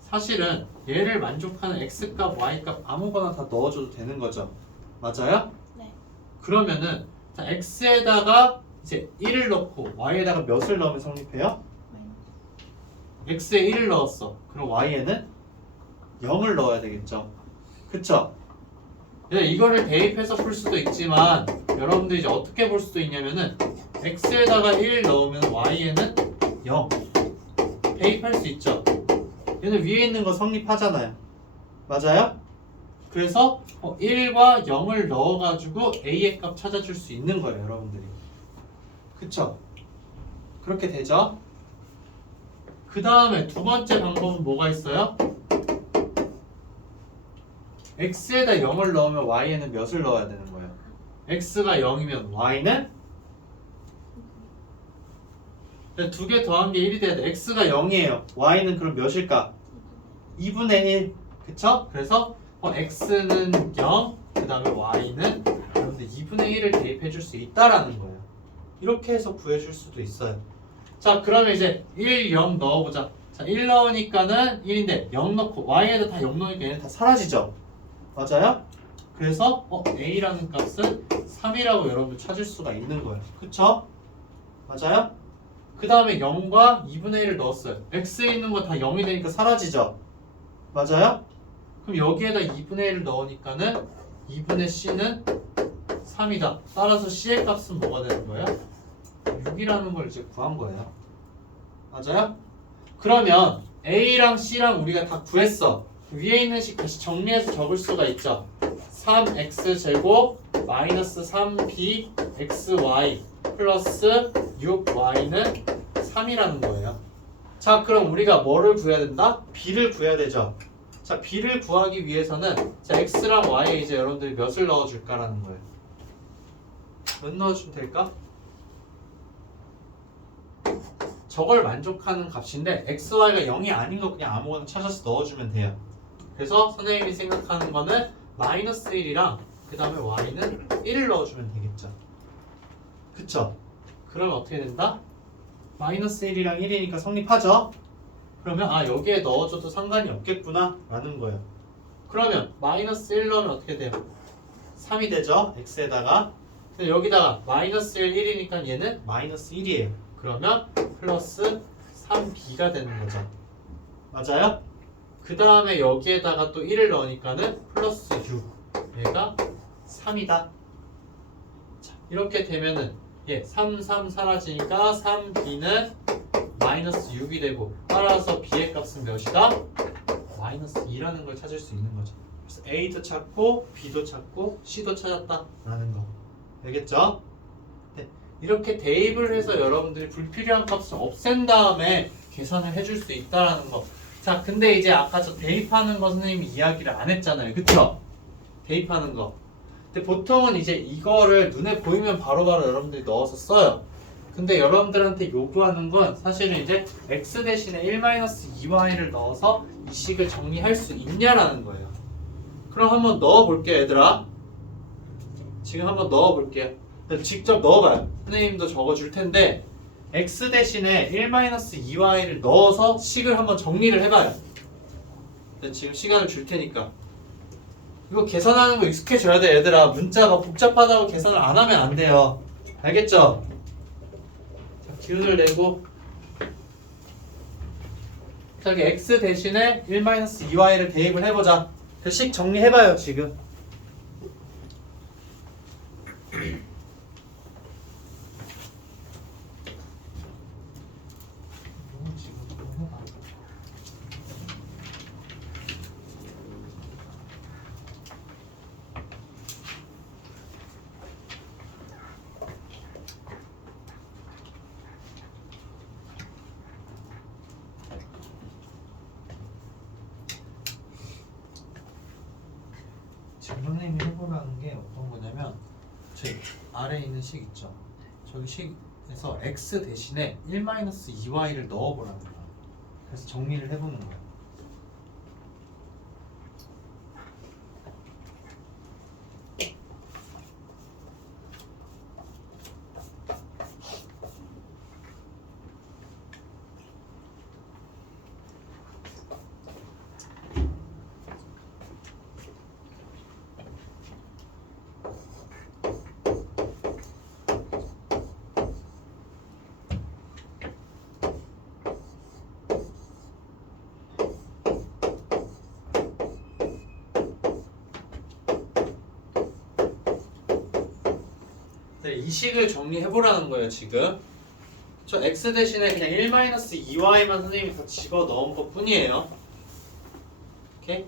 사실은 얘를 만족하는 x값, y값 아무거나 다 넣어줘도 되는 거죠. 맞아요? 네. 그러면은 자 x에다가 이제 1을 넣고 y에다가 몇을 넣으면 성립해요? x에 1을 넣었어. 그럼 y에는 0을 넣어야 되겠죠. 그쵸? 이거를 대입해서 풀 수도 있지만 여러분들이 이제 어떻게 볼 수도 있냐면은 x에다가 1 넣으면 y에는 0 대입할 수 있죠. 얘는 위에 있는 거 성립하잖아요. 맞아요? 그래서 1과 0을 넣어가지고 a의 값 찾아줄 수 있는 거예요. 여러분들이. 그쵸? 그렇게 되죠? 그 다음에 두 번째 방법은 뭐가 있어요? x에다 0을 넣으면 y에는 몇을 넣어야 되는 거예요? x가 0이면 y는 두 개 더한 게 1이 돼야 돼. x가 0이에요. y는 그럼 몇일까? 2분의 1. 그쵸? 그래서 x는 0, 그 다음에 y는 여러분들 2분의 1을 대입해 줄 수 있다라는 거예요. 이렇게 해서 구해줄 수도 있어요. 자, 그러면 이제 1, 0 넣어보자. 자, 1 넣으니까는 1인데 0 넣고 y에다 다 0 넣으니까 얘는 다 사라지죠? 맞아요? 그래서 a라는 값은 3이라고 여러분들 찾을 수가 있는 거예요. 그쵸? 맞아요? 그 다음에 0과 2분의 1을 넣었어요. x에 있는 거 다 0이 되니까 사라지죠? 맞아요? 그럼 여기에다 2분의 1을 넣으니까는 2분의 c는 3이다. 따라서 c의 값은 뭐가 되는 거예요? 6이라는 걸 이제 구한 거예요. 맞아요? 그러면 a랑 c랑 우리가 다 구했어. 위에 있는 식 다시 정리해서 적을 수가 있죠. 3x제곱 마이너스 3bxy 플러스 6y는 3이라는 거예요. 자, 그럼 우리가 뭐를 구해야 된다? b를 구해야 되죠. 자, b를 구하기 위해서는 자, x랑 y에 이제 여러분들이 몇을 넣어줄까라는 거예요. 몇 넣어주면 될까? 저걸 만족하는 값인데 x, y가 0이 아닌 거 그냥 아무거나 찾아서 넣어주면 돼요. 그래서 선생님이 생각하는 거는 마이너스 1이랑 그 다음에 y는 1을 넣어주면 되겠죠. 그쵸? 그러면 어떻게 된다? 마이너스 1이랑 1이니까 성립하죠? 그러면 여기에 넣어줘도 상관이 없겠구나 라는 거예요. 그러면 마이너스 1 넣으면 어떻게 돼요? 3이 되죠? x에다가 근데 여기다가 마이너스 1, 1이니까 얘는 마이너스 1이에요. 그러면 플러스 3b가 되는 거죠. 맞아요? 그 다음에 여기에다가 또 1을 넣으니까는 플러스 6 얘가 3이다. 자, 이렇게 되면은 3, 3 사라지니까 3b는 마이너스 6이 되고 따라서 b의 값은 몇이다? 마이너스 2라는 걸 찾을 수 있는 거죠. 그래서 a도 찾고 b도 찾고 c도 찾았다라는 거. 알겠죠? 네. 이렇게 대입을 해서 여러분들이 불필요한 값을 없앤 다음에 계산을 해줄 수 있다라는 거. 자, 근데 이제 아까 저 대입하는 거 선생님이 이야기를 안 했잖아요. 그쵸? 대입하는 거. 근데 보통은 이제 이거를 눈에 보이면 바로바로 여러분들이 넣어서 써요. 근데 여러분들한테 요구하는 건 사실은 이제 x 대신에 1-2y를 넣어서 이 식을 정리할 수 있냐라는 거예요. 그럼 한번 넣어볼게요, 얘들아. 지금 한번 넣어볼게요. 직접 넣어봐요. 선생님도 적어줄 텐데 x 대신에 1-2y를 넣어서 식을 한번 정리를 해봐요. 지금 시간을 줄 테니까. 이거 계산하는 거 익숙해져야 돼, 얘들아. 문자가 복잡하다고 계산을 안 하면 안 돼요. 알겠죠? 자, 기운을 내고 자, 여기 x 대신에 1-2y를 대입을 해보자. 그 식 정리해봐요, 지금. 지금 선생님이 해보라는 게 어떤 거냐면 저희 아래에 있는 식 있죠. 저기 식에서 x 대신에 1-2y를 넣어보라는 거야. 그래서 정리를 해보는 거야. 네, 이 식을 정리해보라는 거예요, 지금. 저 x 대신에 그냥 1-2y만 선생님이 다 집어 넣은 것 뿐이에요. 오케이?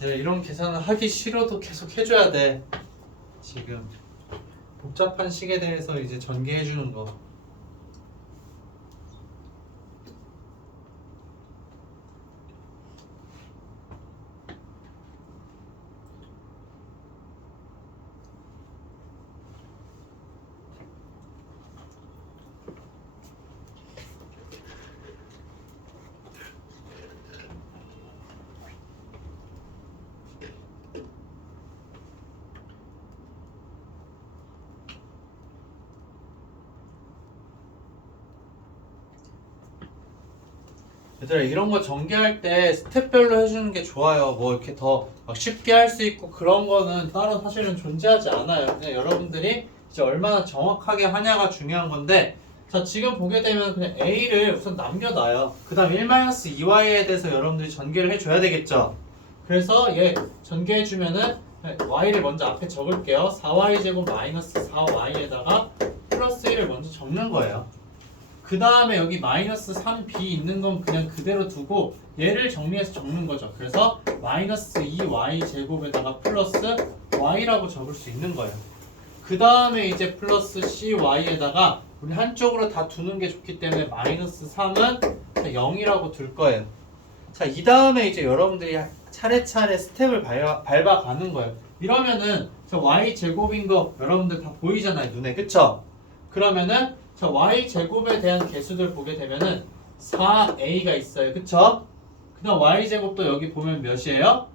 네, 이런 계산을 하기 싫어도 계속 해줘야 돼. 지금 복잡한 식에 대해서 이제 전개해 주는 거. 얘들아, 이런 거 전개할 때 스텝별로 해주는 게 좋아요. 뭐 이렇게 더 막 쉽게 할 수 있고 그런 거는 따로 사실은 존재하지 않아요. 그냥 여러분들이 이제 얼마나 정확하게 하냐가 중요한 건데, 자, 지금 보게 되면 그냥 A를 우선 남겨놔요. 그 다음 1-2y에 대해서 여러분들이 전개를 해줘야 되겠죠. 그래서 얘 전개해주면은 y를 먼저 앞에 적을게요. 4y제곱 마이너스 4y에다가 플러스 1을 먼저 적는 거예요. 그 다음에 여기 마이너스 3b 있는 건 그냥 그대로 두고 얘를 정리해서 적는 거죠. 그래서 마이너스 2y 제곱에다가 플러스 y라고 적을 수 있는 거예요. 그 다음에 이제 플러스 cy에다가 우리 한쪽으로 다 두는 게 좋기 때문에 마이너스 3은 0이라고 둘 거예요. 자, 이 다음에 이제 여러분들이 차례차례 스텝을 밟아가는 거예요. 이러면은 저 y 제곱인 거 여러분들 다 보이잖아요, 눈에. 그쵸? 그러면은 자, y제곱에 대한 개수들 보게 되면은 4a가 있어요. 그쵸? 그 다음 y제곱도 여기 보면 몇이에요?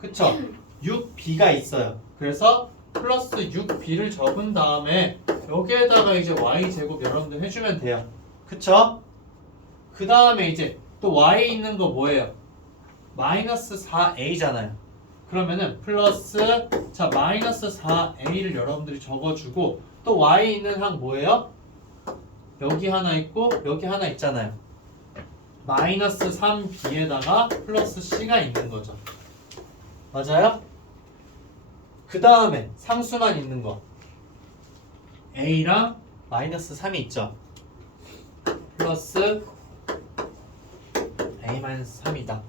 그쵸? 6b가 있어요. 그래서 플러스 6b를 적은 다음에 여기에다가 이제 y제곱 여러분들 해주면 돼요. 그쵸? 그 다음에 이제 또 y 있는 거 뭐예요? 마이너스 4a잖아요. 그러면은 플러스 자 마이너스 4a를 여러분들이 적어주고 또 y 있는 항 뭐예요? 여기 하나 있고 여기 하나 있잖아요. 마이너스 3b에다가 플러스 c가 있는 거죠. 맞아요? 그 다음에 상수만 있는 거 a랑 마이너스 3이 있죠. 플러스 a-3이다.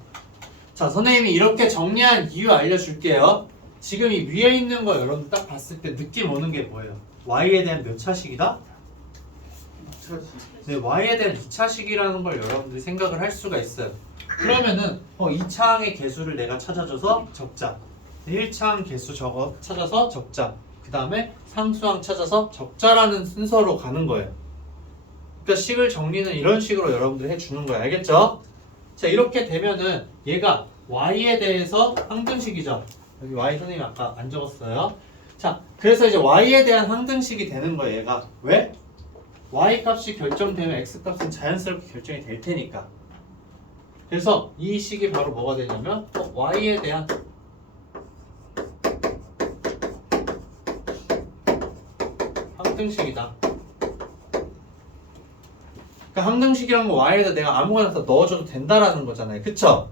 자, 선생님이 이렇게 정리한 이유 알려줄게요. 지금 이 위에 있는 거 여러분들 딱 봤을 때 느낌 오는 게 뭐예요? y에 대한 몇 차식이다? 네, y에 대한 2차식이라는 걸 여러분들이 생각을 할 수가 있어요. 그러면은 2차항의 개수를 내가 찾아줘서 적자, 1차항 개수 찾아서 적자, 그 다음에 상수항 찾아서 적자라는 순서로 가는 거예요. 그러니까 식을 정리는 이런 식으로 여러분들이 해주는 거예요. 알겠죠? 자, 이렇게 되면은 얘가 y에 대해서 항등식이죠. 여기 y 선생님이 아까 안 적었어요. 자, 그래서 이제 y에 대한 항등식이 되는 거예요. 얘가 왜? y 값이 결정되면 x 값은 자연스럽게 결정이 될 테니까. 그래서 이 식이 바로 뭐가 되냐면 y에 대한 항등식이다. 그러니까 항등식이란 거 y에다 내가 아무거나 다 넣어줘도 된다라는 거잖아요. 그쵸?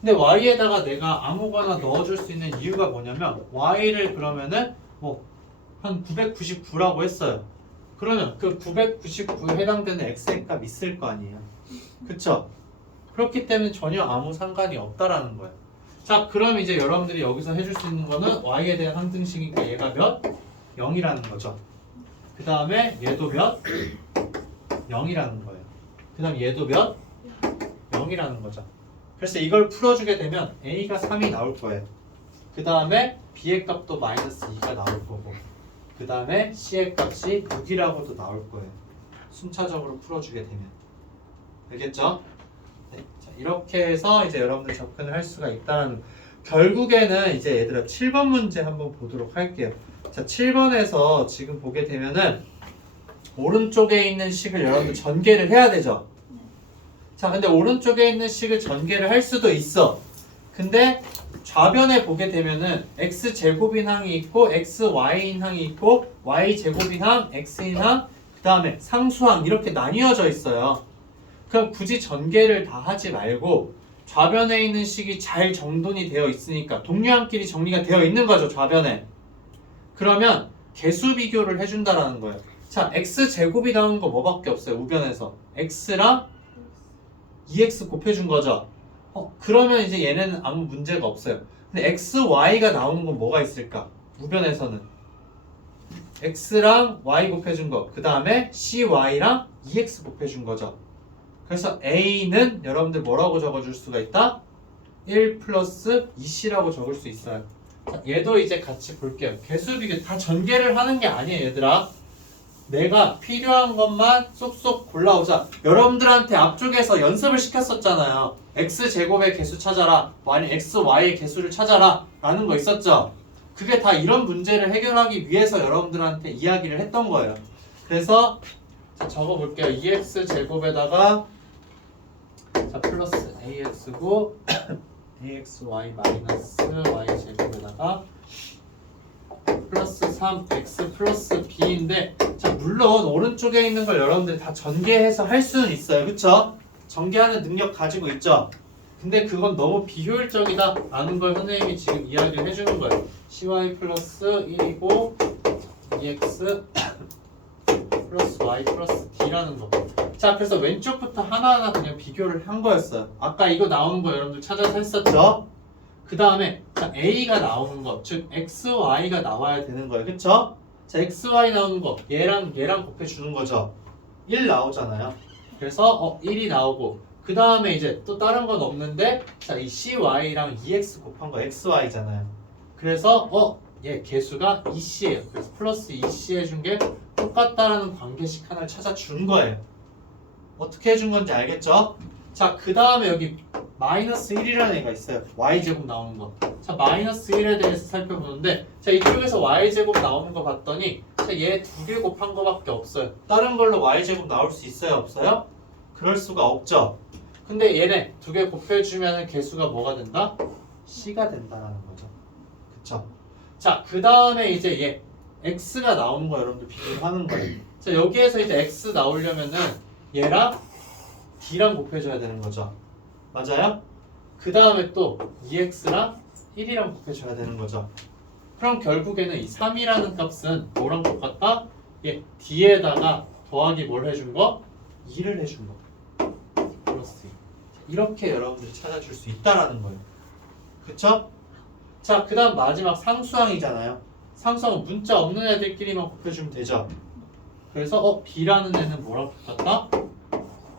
근데 y에다가 내가 아무거나 넣어줄 수 있는 이유가 뭐냐면 y를 그러면은 한 999라고 했어요. 그러면 그 999에 해당되는 x의 값 있을 거 아니에요. 그쵸? 그렇기 때문에 전혀 아무 상관이 없다라는 거예요. 자, 그럼 이제 여러분들이 여기서 해줄 수 있는 거는 y에 대한 항등식이니까 얘가 몇? 0이라는 거죠. 그 다음에 얘도 몇? 0이라는 거예요. 그 다음 얘도 몇? 0이라는 거죠. 그래서 이걸 풀어주게 되면 a가 3이 나올 거예요. 그 다음에 b의 값도 마이너스 2가 나올 거고 그 다음에 c의 값이 6이라고도 나올 거예요. 순차적으로 풀어주게 되면. 알겠죠? 네. 자, 이렇게 해서 이제 여러분들 접근을 할 수가 있다는 결국에는 이제 얘들아 7번 문제 한번 보도록 할게요. 자, 7번에서 지금 보게 되면은 오른쪽에 있는 식을 여러분들 전개를 해야 되죠. 자, 근데 오른쪽에 있는 식을 전개를 할 수도 있어. 근데 좌변에 보게 되면은 x제곱인 항이 있고 xy인 항이 있고 y제곱인 항, x인 항, 그 다음에 상수항 이렇게 나뉘어져 있어요. 그럼 굳이 전개를 다 하지 말고 좌변에 있는 식이 잘 정돈이 되어 있으니까 동류항끼리 정리가 되어 있는 거죠, 좌변에. 그러면 개수 비교를 해준다라는 거예요. 자, x제곱이 나오는 거 뭐밖에 없어요, 우변에서. x랑 2x 곱해준 거죠. 그러면 이제 얘네는 아무 문제가 없어요. 근데 x, y가 나오는 건 뭐가 있을까? 우변에서는 x랑 y 곱해준 거, 그 다음에 cy랑 ex 곱해준 거죠. 그래서 a는 여러분들 뭐라고 적어줄 수가 있다? 1 플러스 2c라고 적을 수 있어요. 자, 얘도 이제 같이 볼게요. 개수 비교 다 전개를 하는 게 아니에요, 얘들아. 내가 필요한 것만 쏙쏙 골라오자. 여러분들한테 앞쪽에서 연습을 시켰었잖아요. x제곱의 개수 찾아라, 아니 xy의 개수를 찾아라 라는 거 있었죠. 그게 다 이런 문제를 해결하기 위해서 여러분들한테 이야기를 했던 거예요. 그래서 자, 적어볼게요. 2x제곱에다가 자 플러스 ax고 axy 마이너스 y제곱에다가 플러스 3x 플러스 b인데, 자 물론 오른쪽에 있는 걸 여러분들 다 전개해서 할 수는 있어요. 그쵸? 전개하는 능력 가지고 있죠? 근데 그건 너무 비효율적이다 라는 걸 선생님이 지금 이야기를 해주는 거예요. cy 플러스 1이고 2x 플러스 y 플러스 d라는 거. 자 그래서 왼쪽부터 하나하나 그냥 비교를 한 거였어요. 아까 이거 나오는 거 여러분들 찾아서 했었죠? 그 다음에 a가 나오는 거, 즉 xy가 나와야 되는 거예요. 그쵸? 자 xy 나오는 거 얘랑 곱해주는 거죠. 1 나오잖아요. 그래서 1이 나오고, 그 다음에 이제 또 다른 건 없는데, 자 이 cy랑 2x 곱한 거 xy잖아요. 그래서 얘 개수가 2c예요. 그래서 플러스 2c 해준 게 똑같다라는 관계식 하나를 찾아준 거예요. 어떻게 해준 건지 알겠죠? 자 그 다음에 여기 마이너스 1이라는 애가 있어요. y제곱 나오는 거. 자 마이너스 1에 대해서 살펴보는데, 자 이쪽에서 y제곱 나오는 거 봤더니 자 얘 두 개 곱한 거밖에 없어요. 다른 걸로 y제곱 나올 수 있어요? 없어요? 그럴 수가 없죠. 근데 얘네 두 개 곱해주면 개수가 뭐가 된다? c가 된다는 거죠. 그쵸? 자 그 다음에 이제 얘 x가 나오는 거 여러분들 비교를 하는 거예요. 자 여기에서 이제 x 나오려면은 얘랑 d랑 곱해줘야 되는 거죠. 맞아요? 그 다음에 또 2x랑 1이랑 곱해줘야 되는 거죠. 그럼 결국에는 이 3이라는 값은 뭐랑 똑같다? 예, d에다가 더하기 뭘 해준 거? 2를 해준 거. 플러스 2. 이렇게 여러분들이 찾아줄 수 있다라는 거예요. 그쵸? 자, 그 다음 마지막 상수항이잖아요. 상수항은 문자 없는 애들끼리만 곱해주면 되죠. 그래서 b라는 애는 뭐랑 똑같다?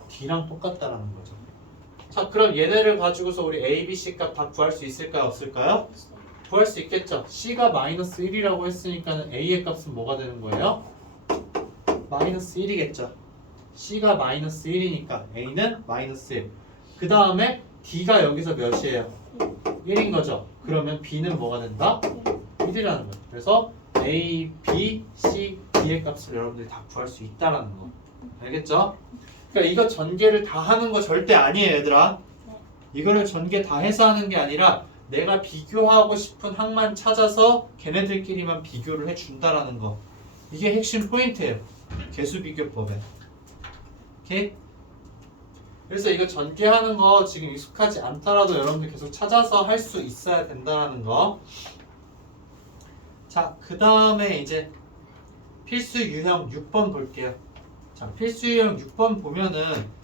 d랑 똑같다라는 거죠. 자 그럼 얘네를 가지고서 우리 a, b, c 값 다 구할 수 있을까요? 없을까요? 구할 수 있겠죠. c가 마이너스 1이라고 했으니까 a의 값은 뭐가 되는 거예요? 마이너스 1이겠죠. c가 마이너스 1이니까 a는 마이너스 1. 그 다음에 d가 여기서 몇이에요? 1인 거죠. 그러면 b는 뭐가 된다? 1이라는 거예요. 그래서 a, b, c, d의 값을 여러분들이 다 구할 수 있다라는 거. 알겠죠? 그러니까 이거 전개를 다 하는 거 절대 아니에요, 얘들아. 이거를 전개 다 해서 하는 게 아니라 내가 비교하고 싶은 항만 찾아서 걔네들끼리만 비교를 해준다라는 거. 이게 핵심 포인트예요. 개수비교법에. 오케이? 그래서 이거 전개하는 거 지금 익숙하지 않더라도 여러분들 계속 찾아서 할 수 있어야 된다라는 거. 자, 그 다음에 이제 필수 유형 6번 볼게요. 자, 필수 유형 6번 보면은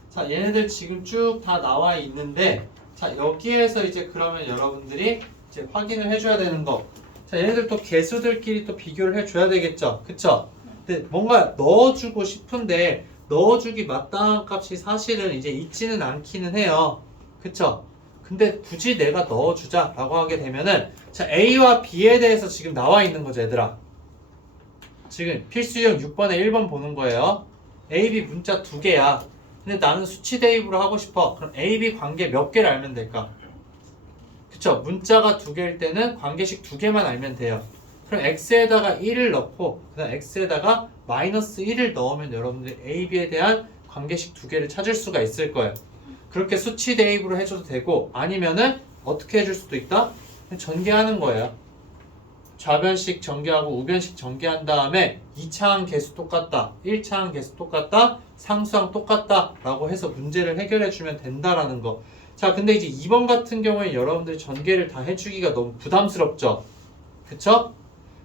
자, 얘네들 지금 쭉 다 나와 있는데, 자, 여기에서 이제 그러면 여러분들이 이제 확인을 해줘야 되는 거. 자, 얘네들 또 개수들끼리 또 비교를 해줘야 되겠죠. 그쵸? 근데 뭔가 넣어주고 싶은데 넣어주기 마땅한 값이 사실은 이제 있지는 않기는 해요. 그쵸? 근데 굳이 내가 넣어주자 라고 하게 되면은 자, A와 B에 대해서 지금 나와 있는 거죠, 얘들아. 지금 필수 유형 6번에 1번 보는 거예요. A, B 문자 두 개야. 근데 나는 수치 대입으로 하고 싶어. 그럼 A, B 관계 몇 개를 알면 될까? 그쵸? 문자가 두 개일 때는 관계식 두 개만 알면 돼요. 그럼 X에다가 1을 넣고 그 다음 X에다가 마이너스 1을 넣으면 여러분들이 A, B에 대한 관계식 두 개를 찾을 수가 있을 거예요. 그렇게 수치 대입으로 해줘도 되고, 아니면은 어떻게 해줄 수도 있다? 전개하는 거예요. 좌변식 전개하고 우변식 전개한 다음에 2차항 개수 똑같다, 1차항 개수 똑같다, 상수항 똑같다 라고 해서 문제를 해결해 주면 된다라는 거. 자, 근데 이제 2번 같은 경우에 여러분들이 전개를 다 해주기가 너무 부담스럽죠. 그쵸?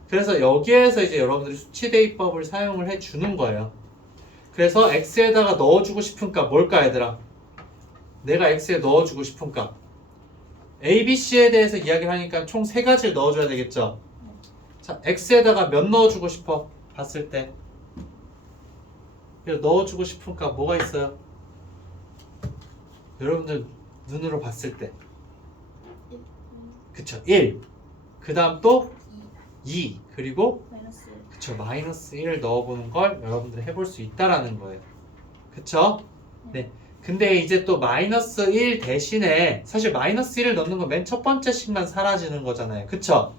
그래서 여기에서 이제 여러분들이 수치 대입법을 사용을 해 주는 거예요. 그래서 x에다가 넣어주고 싶은 값 뭘까, 얘들아? 내가 x에 넣어주고 싶은 값 A, B, C에 대해서 이야기를 하니까 총 세 가지를 넣어줘야 되겠죠. 자, X에다가 몇 넣어주고 싶어? 봤을 때 넣어주고 싶으니까 뭐가 있어요? 여러분들 눈으로 봤을 때 그쵸 1, 그 다음 또 2, 그리고 마이너스 그쵸 마이너스 1을 넣어보는 걸 여러분들이 해볼 수 있다라는 거예요. 그쵸? 네. 근데 이제 또 마이너스 1 대신에 사실 마이너스 1을 넣는 건 맨 첫 번째 식만 사라지는 거잖아요. 그쵸?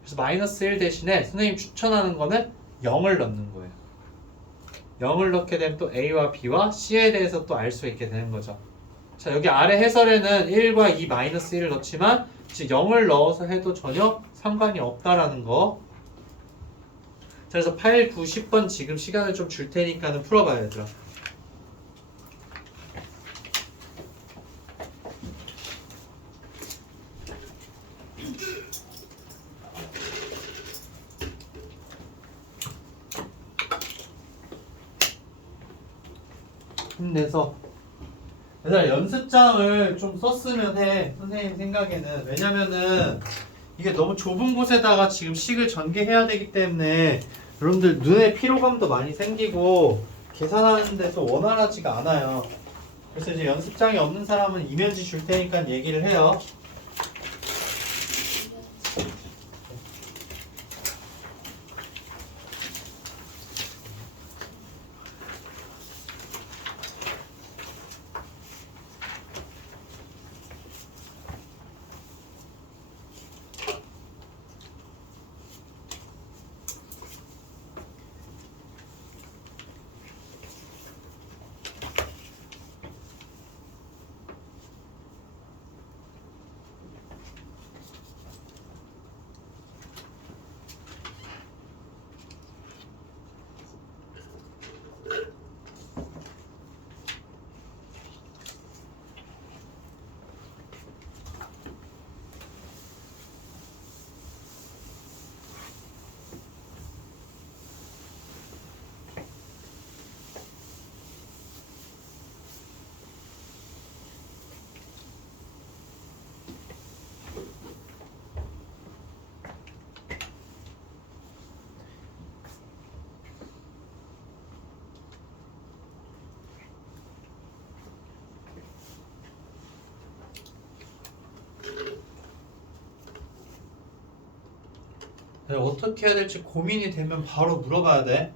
그래서 마이너스 1 대신에 선생님 추천하는 거는 0을 넣는 거예요. 0을 넣게 되면 또 A와 B와 C에 대해서 또 알 수 있게 되는 거죠. 자, 여기 아래 해설에는 1과 2 마이너스 1을 넣지만 지금 0을 넣어서 해도 전혀 상관이 없다라는 거. 자, 그래서 8, 9, 10번 지금 시간을 좀 줄 테니까는 풀어봐야 되더라. 힘내서 얘들아 연습장을 좀 썼으면 해. 선생님 생각에는. 왜냐면은 이게 너무 좁은 곳에다가 지금 식을 전개해야 되기 때문에 여러분들 눈에 피로감도 많이 생기고 계산하는 데서 원활하지가 않아요. 그래서 이제 연습장이 없는 사람은 이면지 줄 테니까 얘기를 해요. 어떻게 해야 될지 고민이 되면 바로 물어봐야 돼.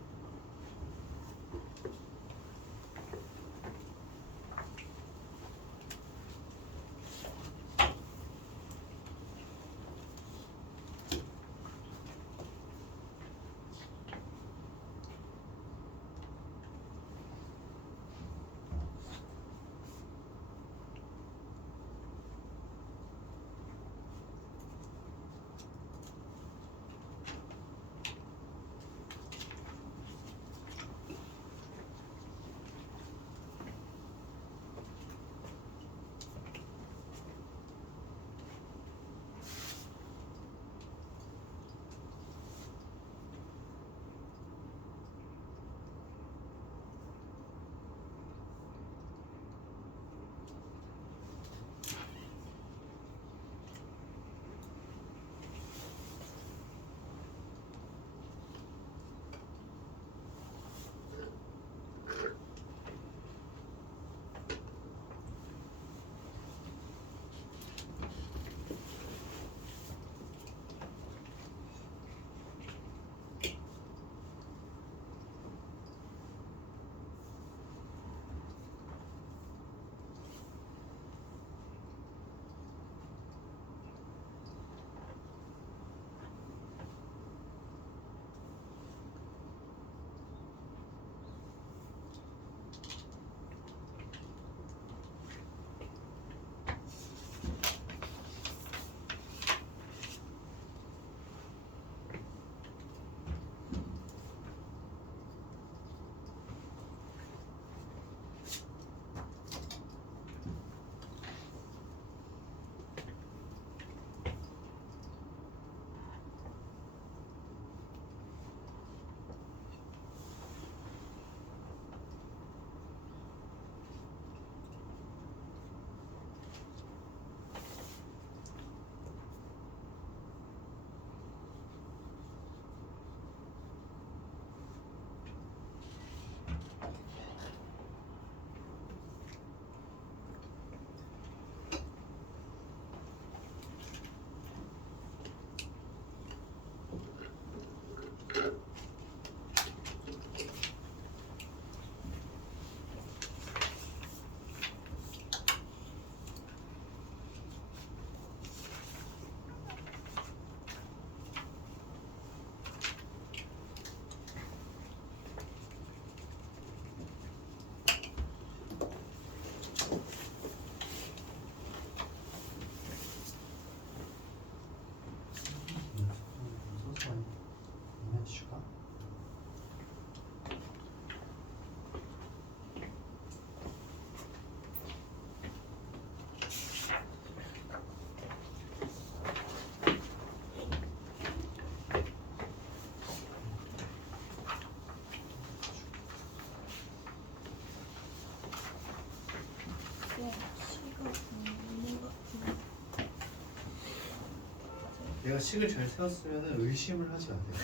내가 식을 잘 세웠으면 의심을 하지 마세요.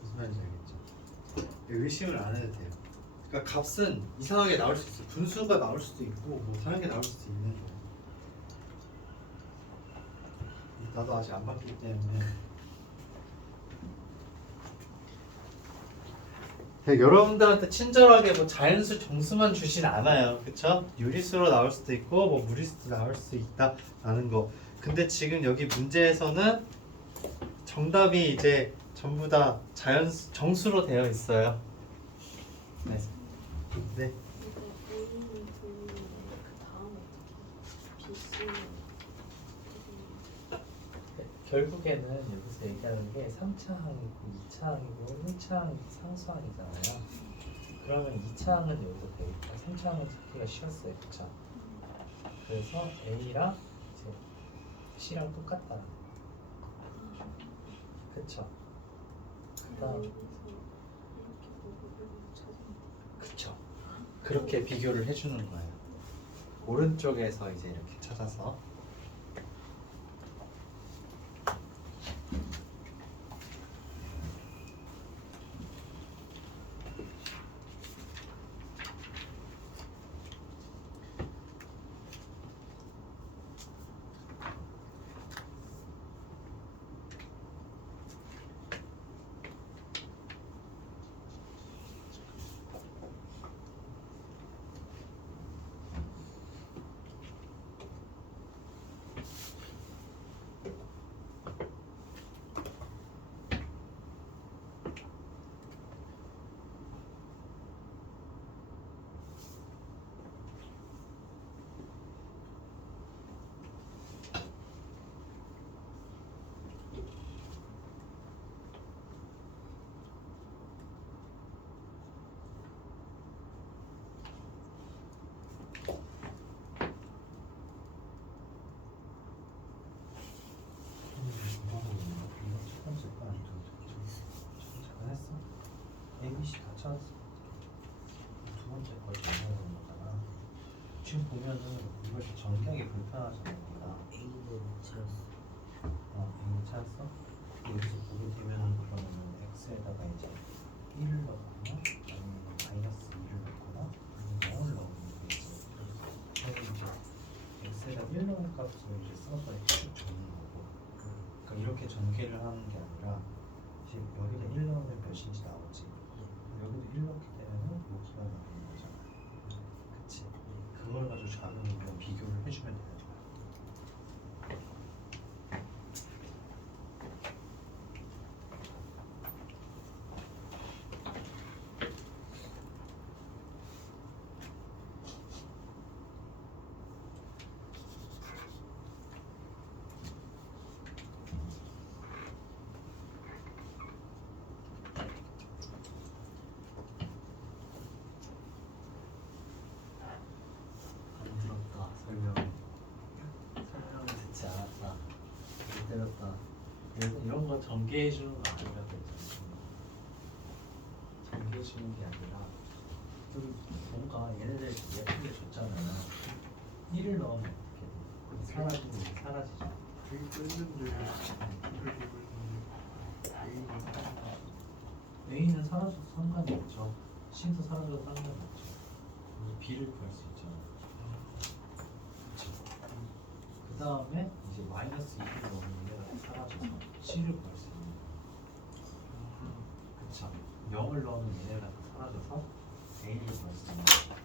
무슨 말인지 알겠죠? 의심을 안 해도 돼요. 그러니까 값은 이상하게 나올 수 있어요. 분수가 나올 수도 있고 뭐 다른 게 나올 수도 있는 거예요. 나도 아직 안 봤기 때문에. 여러분들한테 친절하게 뭐 자연수 정수만 주진 않아요. 그쵸? 유리수로 나올 수도 있고 뭐 무리수도 나올 수 있다라는 거. 근데 지금 여기 문제에서는 정답이 이제 전부 다 자연수 정수로 되어 있어요. 네. 네. 결국에는 여기서 얘기하는 게 3차항이고 2차항이고 1차항이 상수항이잖아요. 그러면 2차항은 여기서 되니까 3차항은 찾기가 쉬웠어요. 그쵸? 그래서 A랑 이제 C랑 똑같다. 그쵸? 그다음 그쵸? 그렇게 비교를 해주는 거예요. 오른쪽에서 이제 이렇게 찾아서 ABC 다 찾았어. 두 번째 걸 정리하는 거잖아. 지금 보면은 이것이 정리하기 불편하잖아. A는 찾았어. A는 찾았어? 여기서 보게 되면은 그러면은 X에다가 이제 1을 넣거나 아니면 마이너스 2를 넣거나 아니면 0을 넣으면 되지. 그러면 이제 X에다 1 넣은 값을 이제 써서 쭉 적는 거고. 그러니까 이렇게 전개를 하는 게 아니라 이제 여기다 1 넣으면 몇인지 나오지. 여기도 1 넣게 되면은 여기가 나오는 거잖아. 그치? 그걸 가지고 작은 비교를 해주면 되는 거야. 안 들었다. 설명을 듣지 않았다. 못 때렸다. 이런 거 전개해 주는 거 아니라 전개해 주는 게 아니라 여기 뭔가 얘네들 예쁘게 줬잖아요. 1을 넣으면 어떻게 돼? 사라지고 사라지죠. 되게 뺐는데 A는 사라져도 상관이 없죠. C도 사라져도 상관이 없죠. 그래서 B를 구할 수 있잖아요. 그 다음에 이제 마이너스 2를 넣으면 얘가 사라져서 C를 구할 수 있는 거예요. 그쵸? 0을 넣으면 얘네가 다 사라져서 A를 구할 수 있는 거예요.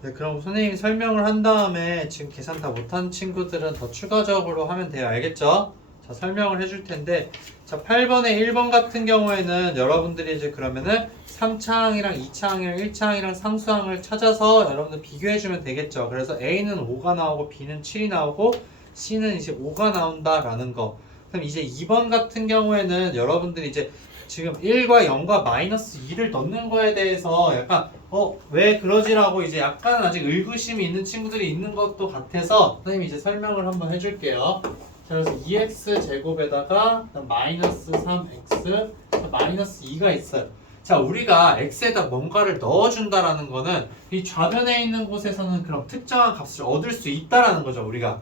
네, 그럼 선생님이 설명을 한 다음에 지금 계산 다 못한 친구들은 더 추가적으로 하면 돼요. 알겠죠? 자, 설명을 해줄 텐데, 자, 8번에 1번 같은 경우에는 여러분들이 이제 그러면은 3차항이랑 2차항이랑 1차항이랑 상수항을 찾아서 여러분들 비교해주면 되겠죠. 그래서 A는 5가 나오고 B는 7이 나오고 C는 이제 5가 나온다라는 거. 그럼 이제 2번 같은 경우에는 여러분들이 이제 지금 1과 0과 마이너스 2를 넣는 거에 대해서 약간 왜 그러지라고 이제 약간 아직 의구심이 있는 친구들이 있는 것도 같아서 선생님이 이제 설명을 한번 해줄게요. 자, 그래서 2x 제곱에다가 마이너스 3x 마이너스 2가 있어요. 자, 우리가 x에다 뭔가를 넣어준다라는 거는 이 좌변에 있는 곳에서는 그럼 특정한 값을 얻을 수 있다라는 거죠, 우리가.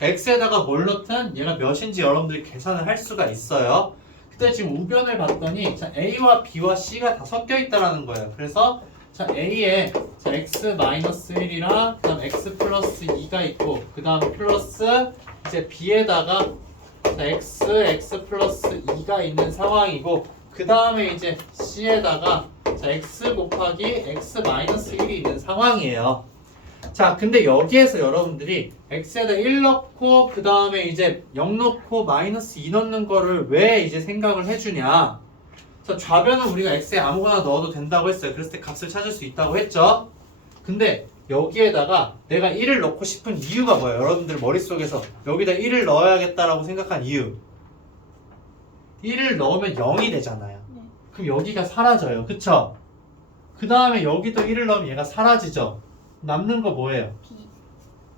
x에다가 뭘 넣든 얘가 몇인지 여러분들이 계산을 할 수가 있어요. 근데 지금 우변을 봤더니 자, a와 b와 c가 다 섞여 있다라는 거예요. 그래서 자, a에 자, x-1이랑 그다음 x 플러스 2가 있고 그다음 플러스 이제 b에다가 자, x 플러스 2가 있는 상황이고 그 다음에 이제 c에다가 자, x 곱하기 x 마이너스 1이 있는 상황이에요. 자, 근데 여기에서 여러분들이 x에다 1 넣고 그 다음에 이제 0 넣고 마이너스 2 넣는 거를 왜 이제 생각을 해주냐? 자, 좌변은 우리가 x에 아무거나 넣어도 된다고 했어요. 그랬을 때 값을 찾을 수 있다고 했죠. 근데 여기에다가 내가 1을 넣고 싶은 이유가 뭐예요? 여러분들 머릿속에서 여기다 1을 넣어야겠다라고 생각한 이유. 1을 넣으면 0이 되잖아요. 그럼 여기가 사라져요. 그쵸? 그 다음에 여기도 1을 넣으면 얘가 사라지죠. 남는 거 뭐예요?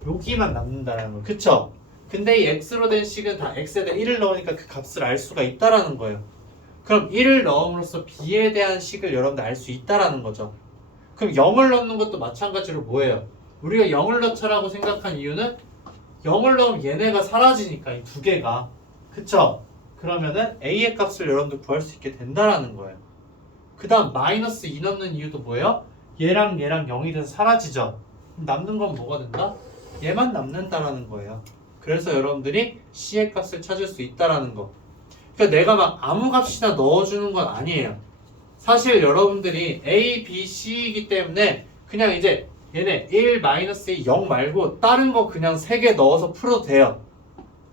여기만 남는다는 거. 그쵸? 근데 이 x로 된 식은 다 x에다 1을 넣으니까 그 값을 알 수가 있다라는 거예요. 그럼 1을 넣음으로써 b에 대한 식을 여러분들 알 수 있다라는 거죠. 그럼 0을 넣는 것도 마찬가지로 뭐예요? 우리가 0을 넣자라고 생각한 이유는 0을 넣으면 얘네가 사라지니까 이 두 개가. 그쵸? 그러면은 a의 값을 여러분들 구할 수 있게 된다라는 거예요. 그 다음 마이너스 2 넣는 이유도 뭐예요? 얘랑 0이 돼서 사라지죠. 그럼 남는 건 뭐가 된다? 얘만 남는다라는 거예요. 그래서 여러분들이 c의 값을 찾을 수 있다라는 거. 그러니까 내가 막 아무 값이나 넣어주는 건 아니에요. 사실 여러분들이 A, B, C이기 때문에 그냥 이제 얘네 1, 마이너스 2, 0 말고 다른 거 그냥 3개 넣어서 풀어도 돼요.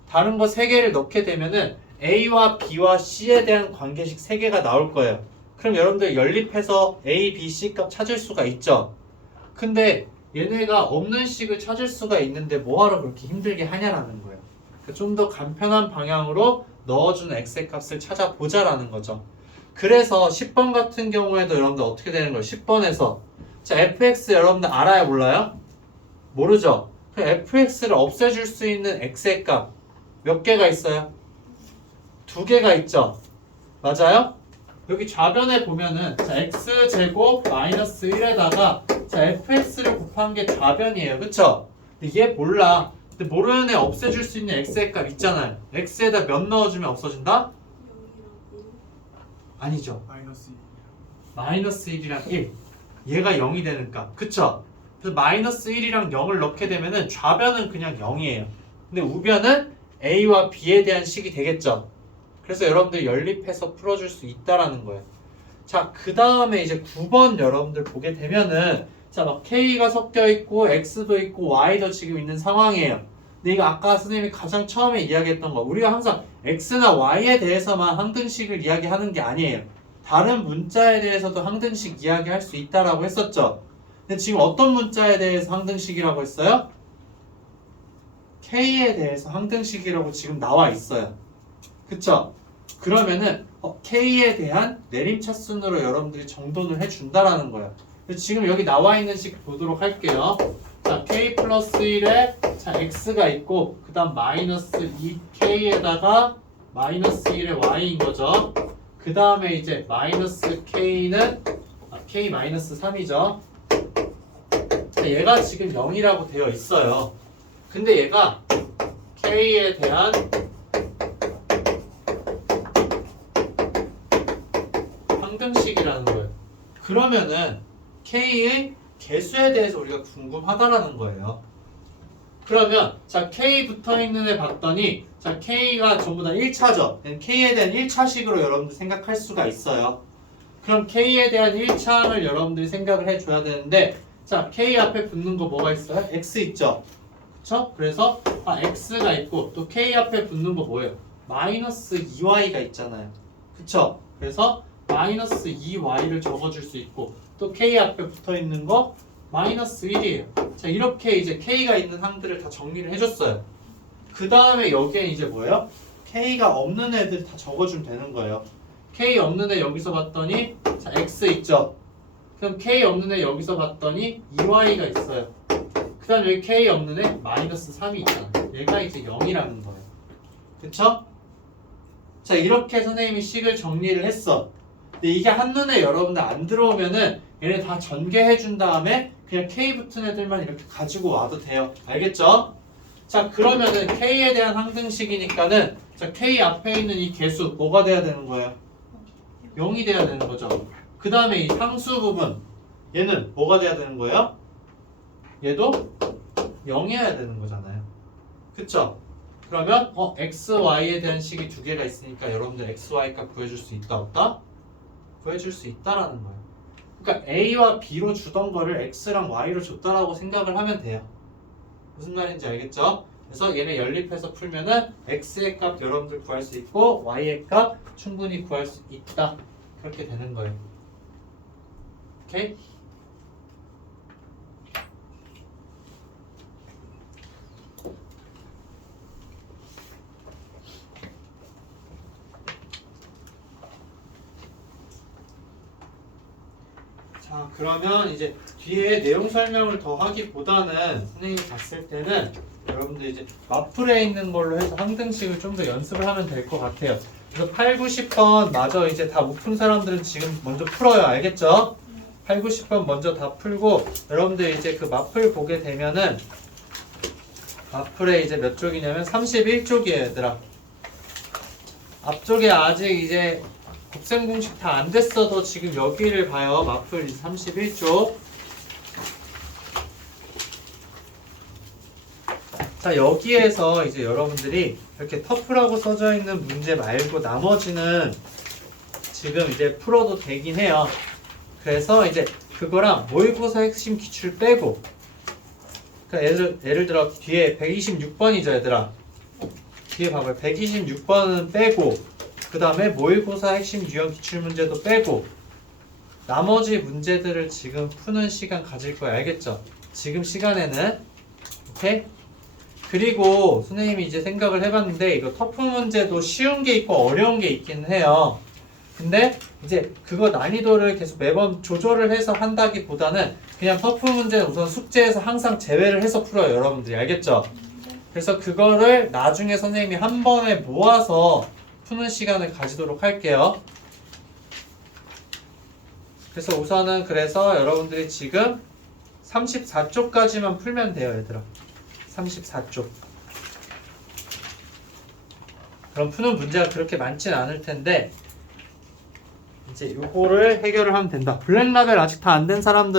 다른 거 3개를 넣게 되면은 A와 B와 C에 대한 관계식 3개가 나올 거예요. 그럼 여러분들 연립해서 A, B, C 값 찾을 수가 있죠. 근데 얘네가 없는 식을 찾을 수가 있는데 뭐하러 그렇게 힘들게 하냐라는 거예요. 그러니까 좀 더 간편한 방향으로 넣어주는 x의 값을 찾아보자라는 거죠. 그래서 10번 같은 경우에도 여러분들 어떻게 되는 거예요? 10번에서 자, fx 여러분들 알아요? 몰라요? 모르죠? 그 fx를 없애줄 수 있는 x의 값 몇 개가 있어요? 2개가 있죠? 맞아요? 여기 좌변에 보면은 자, x제곱 마이너스 1에다가 자, fx를 곱한 게 좌변이에요. 그쵸? 근데 얘 몰라. 근데 모르는 애 없애줄 수 있는 x의 값 있잖아요. x에다 몇 넣어주면 없어진다? 아니죠. 마이너스 1이랑 1. 얘가 0이 되는 값. 그쵸? 그래서 마이너스 1이랑 0을 넣게 되면은 좌변은 그냥 0이에요. 근데 우변은 a와 b에 대한 식이 되겠죠. 그래서 여러분들 연립해서 풀어줄 수 있다라는 거예요. 자, 그 다음에 이제 9번 여러분들 보게 되면은 자, 막 k가 섞여 있고 x도 있고 y도 지금 있는 상황이에요. 근데 이거 아까 선생님이 가장 처음에 이야기했던 거, 우리가 항상 x나 y에 대해서만 항등식을 이야기하는 게 아니에요. 다른 문자에 대해서도 항등식 이야기할 수 있다라고 했었죠. 근데 지금 어떤 문자에 대해서 항등식이라고 했어요? k에 대해서 항등식이라고 지금 나와 있어요. 그쵸? 그러면은 k에 대한 내림차순으로 여러분들이 정돈을 해준다라는 거예요. 지금 여기 나와 있는 식 보도록 할게요. 자, k 플러스 1에 자, x가 있고 그 다음 마이너스 2k에다가 마이너스 1의 y인 거죠. 그 다음에 이제 마이너스 k는 k 마이너스 3이죠. 자, 얘가 지금 0이라고 되어 있어요. 근데 얘가 k에 대한 항등식이라는 거예요. 그러면은 k의 개수에 대해서 우리가 궁금하다라는 거예요. 그러면 자, k 붙어있는 애 봤더니 자, k가 전부 다 1차죠. k에 대한 1차식으로 여러분들 생각할 수가 있어요. 그럼 k에 대한 1차항을 여러분들이 생각을 해줘야 되는데 자, K 앞에 붙는 거 뭐가 있어요? X 있죠? 그쵸? 그래서 X가 있고 또 K 앞에 붙는 거 뭐예요? 마이너스 2Y가 있잖아요. 그쵸? 그래서 마이너스 2Y를 적어줄 수 있고 또 K 앞에 붙어있는 거 마이너스 1이에요. 자, 이렇게 이제 K가 있는 항들을 다 정리를 해줬어요. 그 다음에 여기에 이제 뭐예요? K가 없는 애들 다 적어주면 되는 거예요. K 없는 애 여기서 봤더니 자, X 있죠? 그럼 K 없는 애 여기서 봤더니 2Y가 있어요. 그 다음에 여기 K 없는 애 마이너스 3이 있잖아요. 얘가 이제 0이라는 거예요. 그쵸? 자, 이렇게 선생님이 식을 정리를 했어. 근데 이게 한눈에 여러분들 안 들어오면은 얘네 다 전개해 준 다음에 그냥 K 붙은 애들만 이렇게 가지고 와도 돼요. 알겠죠? 자, 그러면은 K에 대한 항등식이니까는 자, K 앞에 있는 이 개수 뭐가 돼야 되는 거예요? 0이 돼야 되는 거죠. 그 다음에 이 상수 부분 얘는 뭐가 돼야 되는 거예요? 얘도 0이어야 되는 거잖아요. 그쵸? 그러면 x, y에 대한 식이 두 개가 있으니까 여러분들 x, y 값 구해줄 수 있다 없다? 구해줄 수 있다라는 거예요. 그러니까 a와 b로 주던 거를 x랑 y로 줬다라고 생각을 하면 돼요. 무슨 말인지 알겠죠? 그래서 얘네 연립해서 풀면은 x의 값 여러분들 구할 수 있고 y의 값 충분히 구할 수 있다. 그렇게 되는 거예요. 오케이? 자, 그러면 이제 뒤에 내용 설명을 더 하기보다는 선생님이 봤을 때는 여러분들 이제 마플에 있는 걸로 해서 항등식을 좀 더 연습을 하면 될 것 같아요. 그래서 8, 90번 마저 이제 다 못 푼 사람들은 지금 먼저 풀어요. 알겠죠? 8, 90번 먼저 다 풀고 여러분들 이제 그 마플 보게 되면은 마플에 이제 몇 쪽이냐면 31쪽이에요, 얘들아. 앞쪽에 아직 이제 곱셈 공식 다 안 됐어도 지금 여기를 봐요. 마플 31쪽. 자, 여기에서 이제 여러분들이 이렇게 터프라고 써져 있는 문제 말고 나머지는 지금 이제 풀어도 되긴 해요. 그래서 이제 그거랑 모의고사 핵심 기출 빼고, 그러니까 예를 들어 뒤에 126번이죠, 얘들아. 뒤에 봐봐요. 126번은 빼고, 그 다음에 모의고사 핵심 유형 기출문제도 빼고 나머지 문제들을 지금 푸는 시간 가질 거야. 알겠죠? 지금 시간에는. 오케이? 그리고 선생님이 이제 생각을 해봤는데 이거 터프 문제도 쉬운 게 있고 어려운 게 있긴 해요. 근데 이제 그거 난이도를 계속 매번 조절을 해서 한다기보다는 그냥 터프 문제는 우선 숙제에서 항상 제외를 해서 풀어요. 여러분들이. 알겠죠? 그래서 그거를 나중에 선생님이 한 번에 모아서 푸는 시간을 가지도록 할게요. 그래서 우선은 그래서 여러분들이 지금 34쪽까지만 풀면 돼요, 얘들아. 34쪽. 그럼 푸는 문제가 그렇게 많진 않을 텐데 이제 요거를 해결을 하면 된다. 블랙라벨 아직 다 안 된 사람들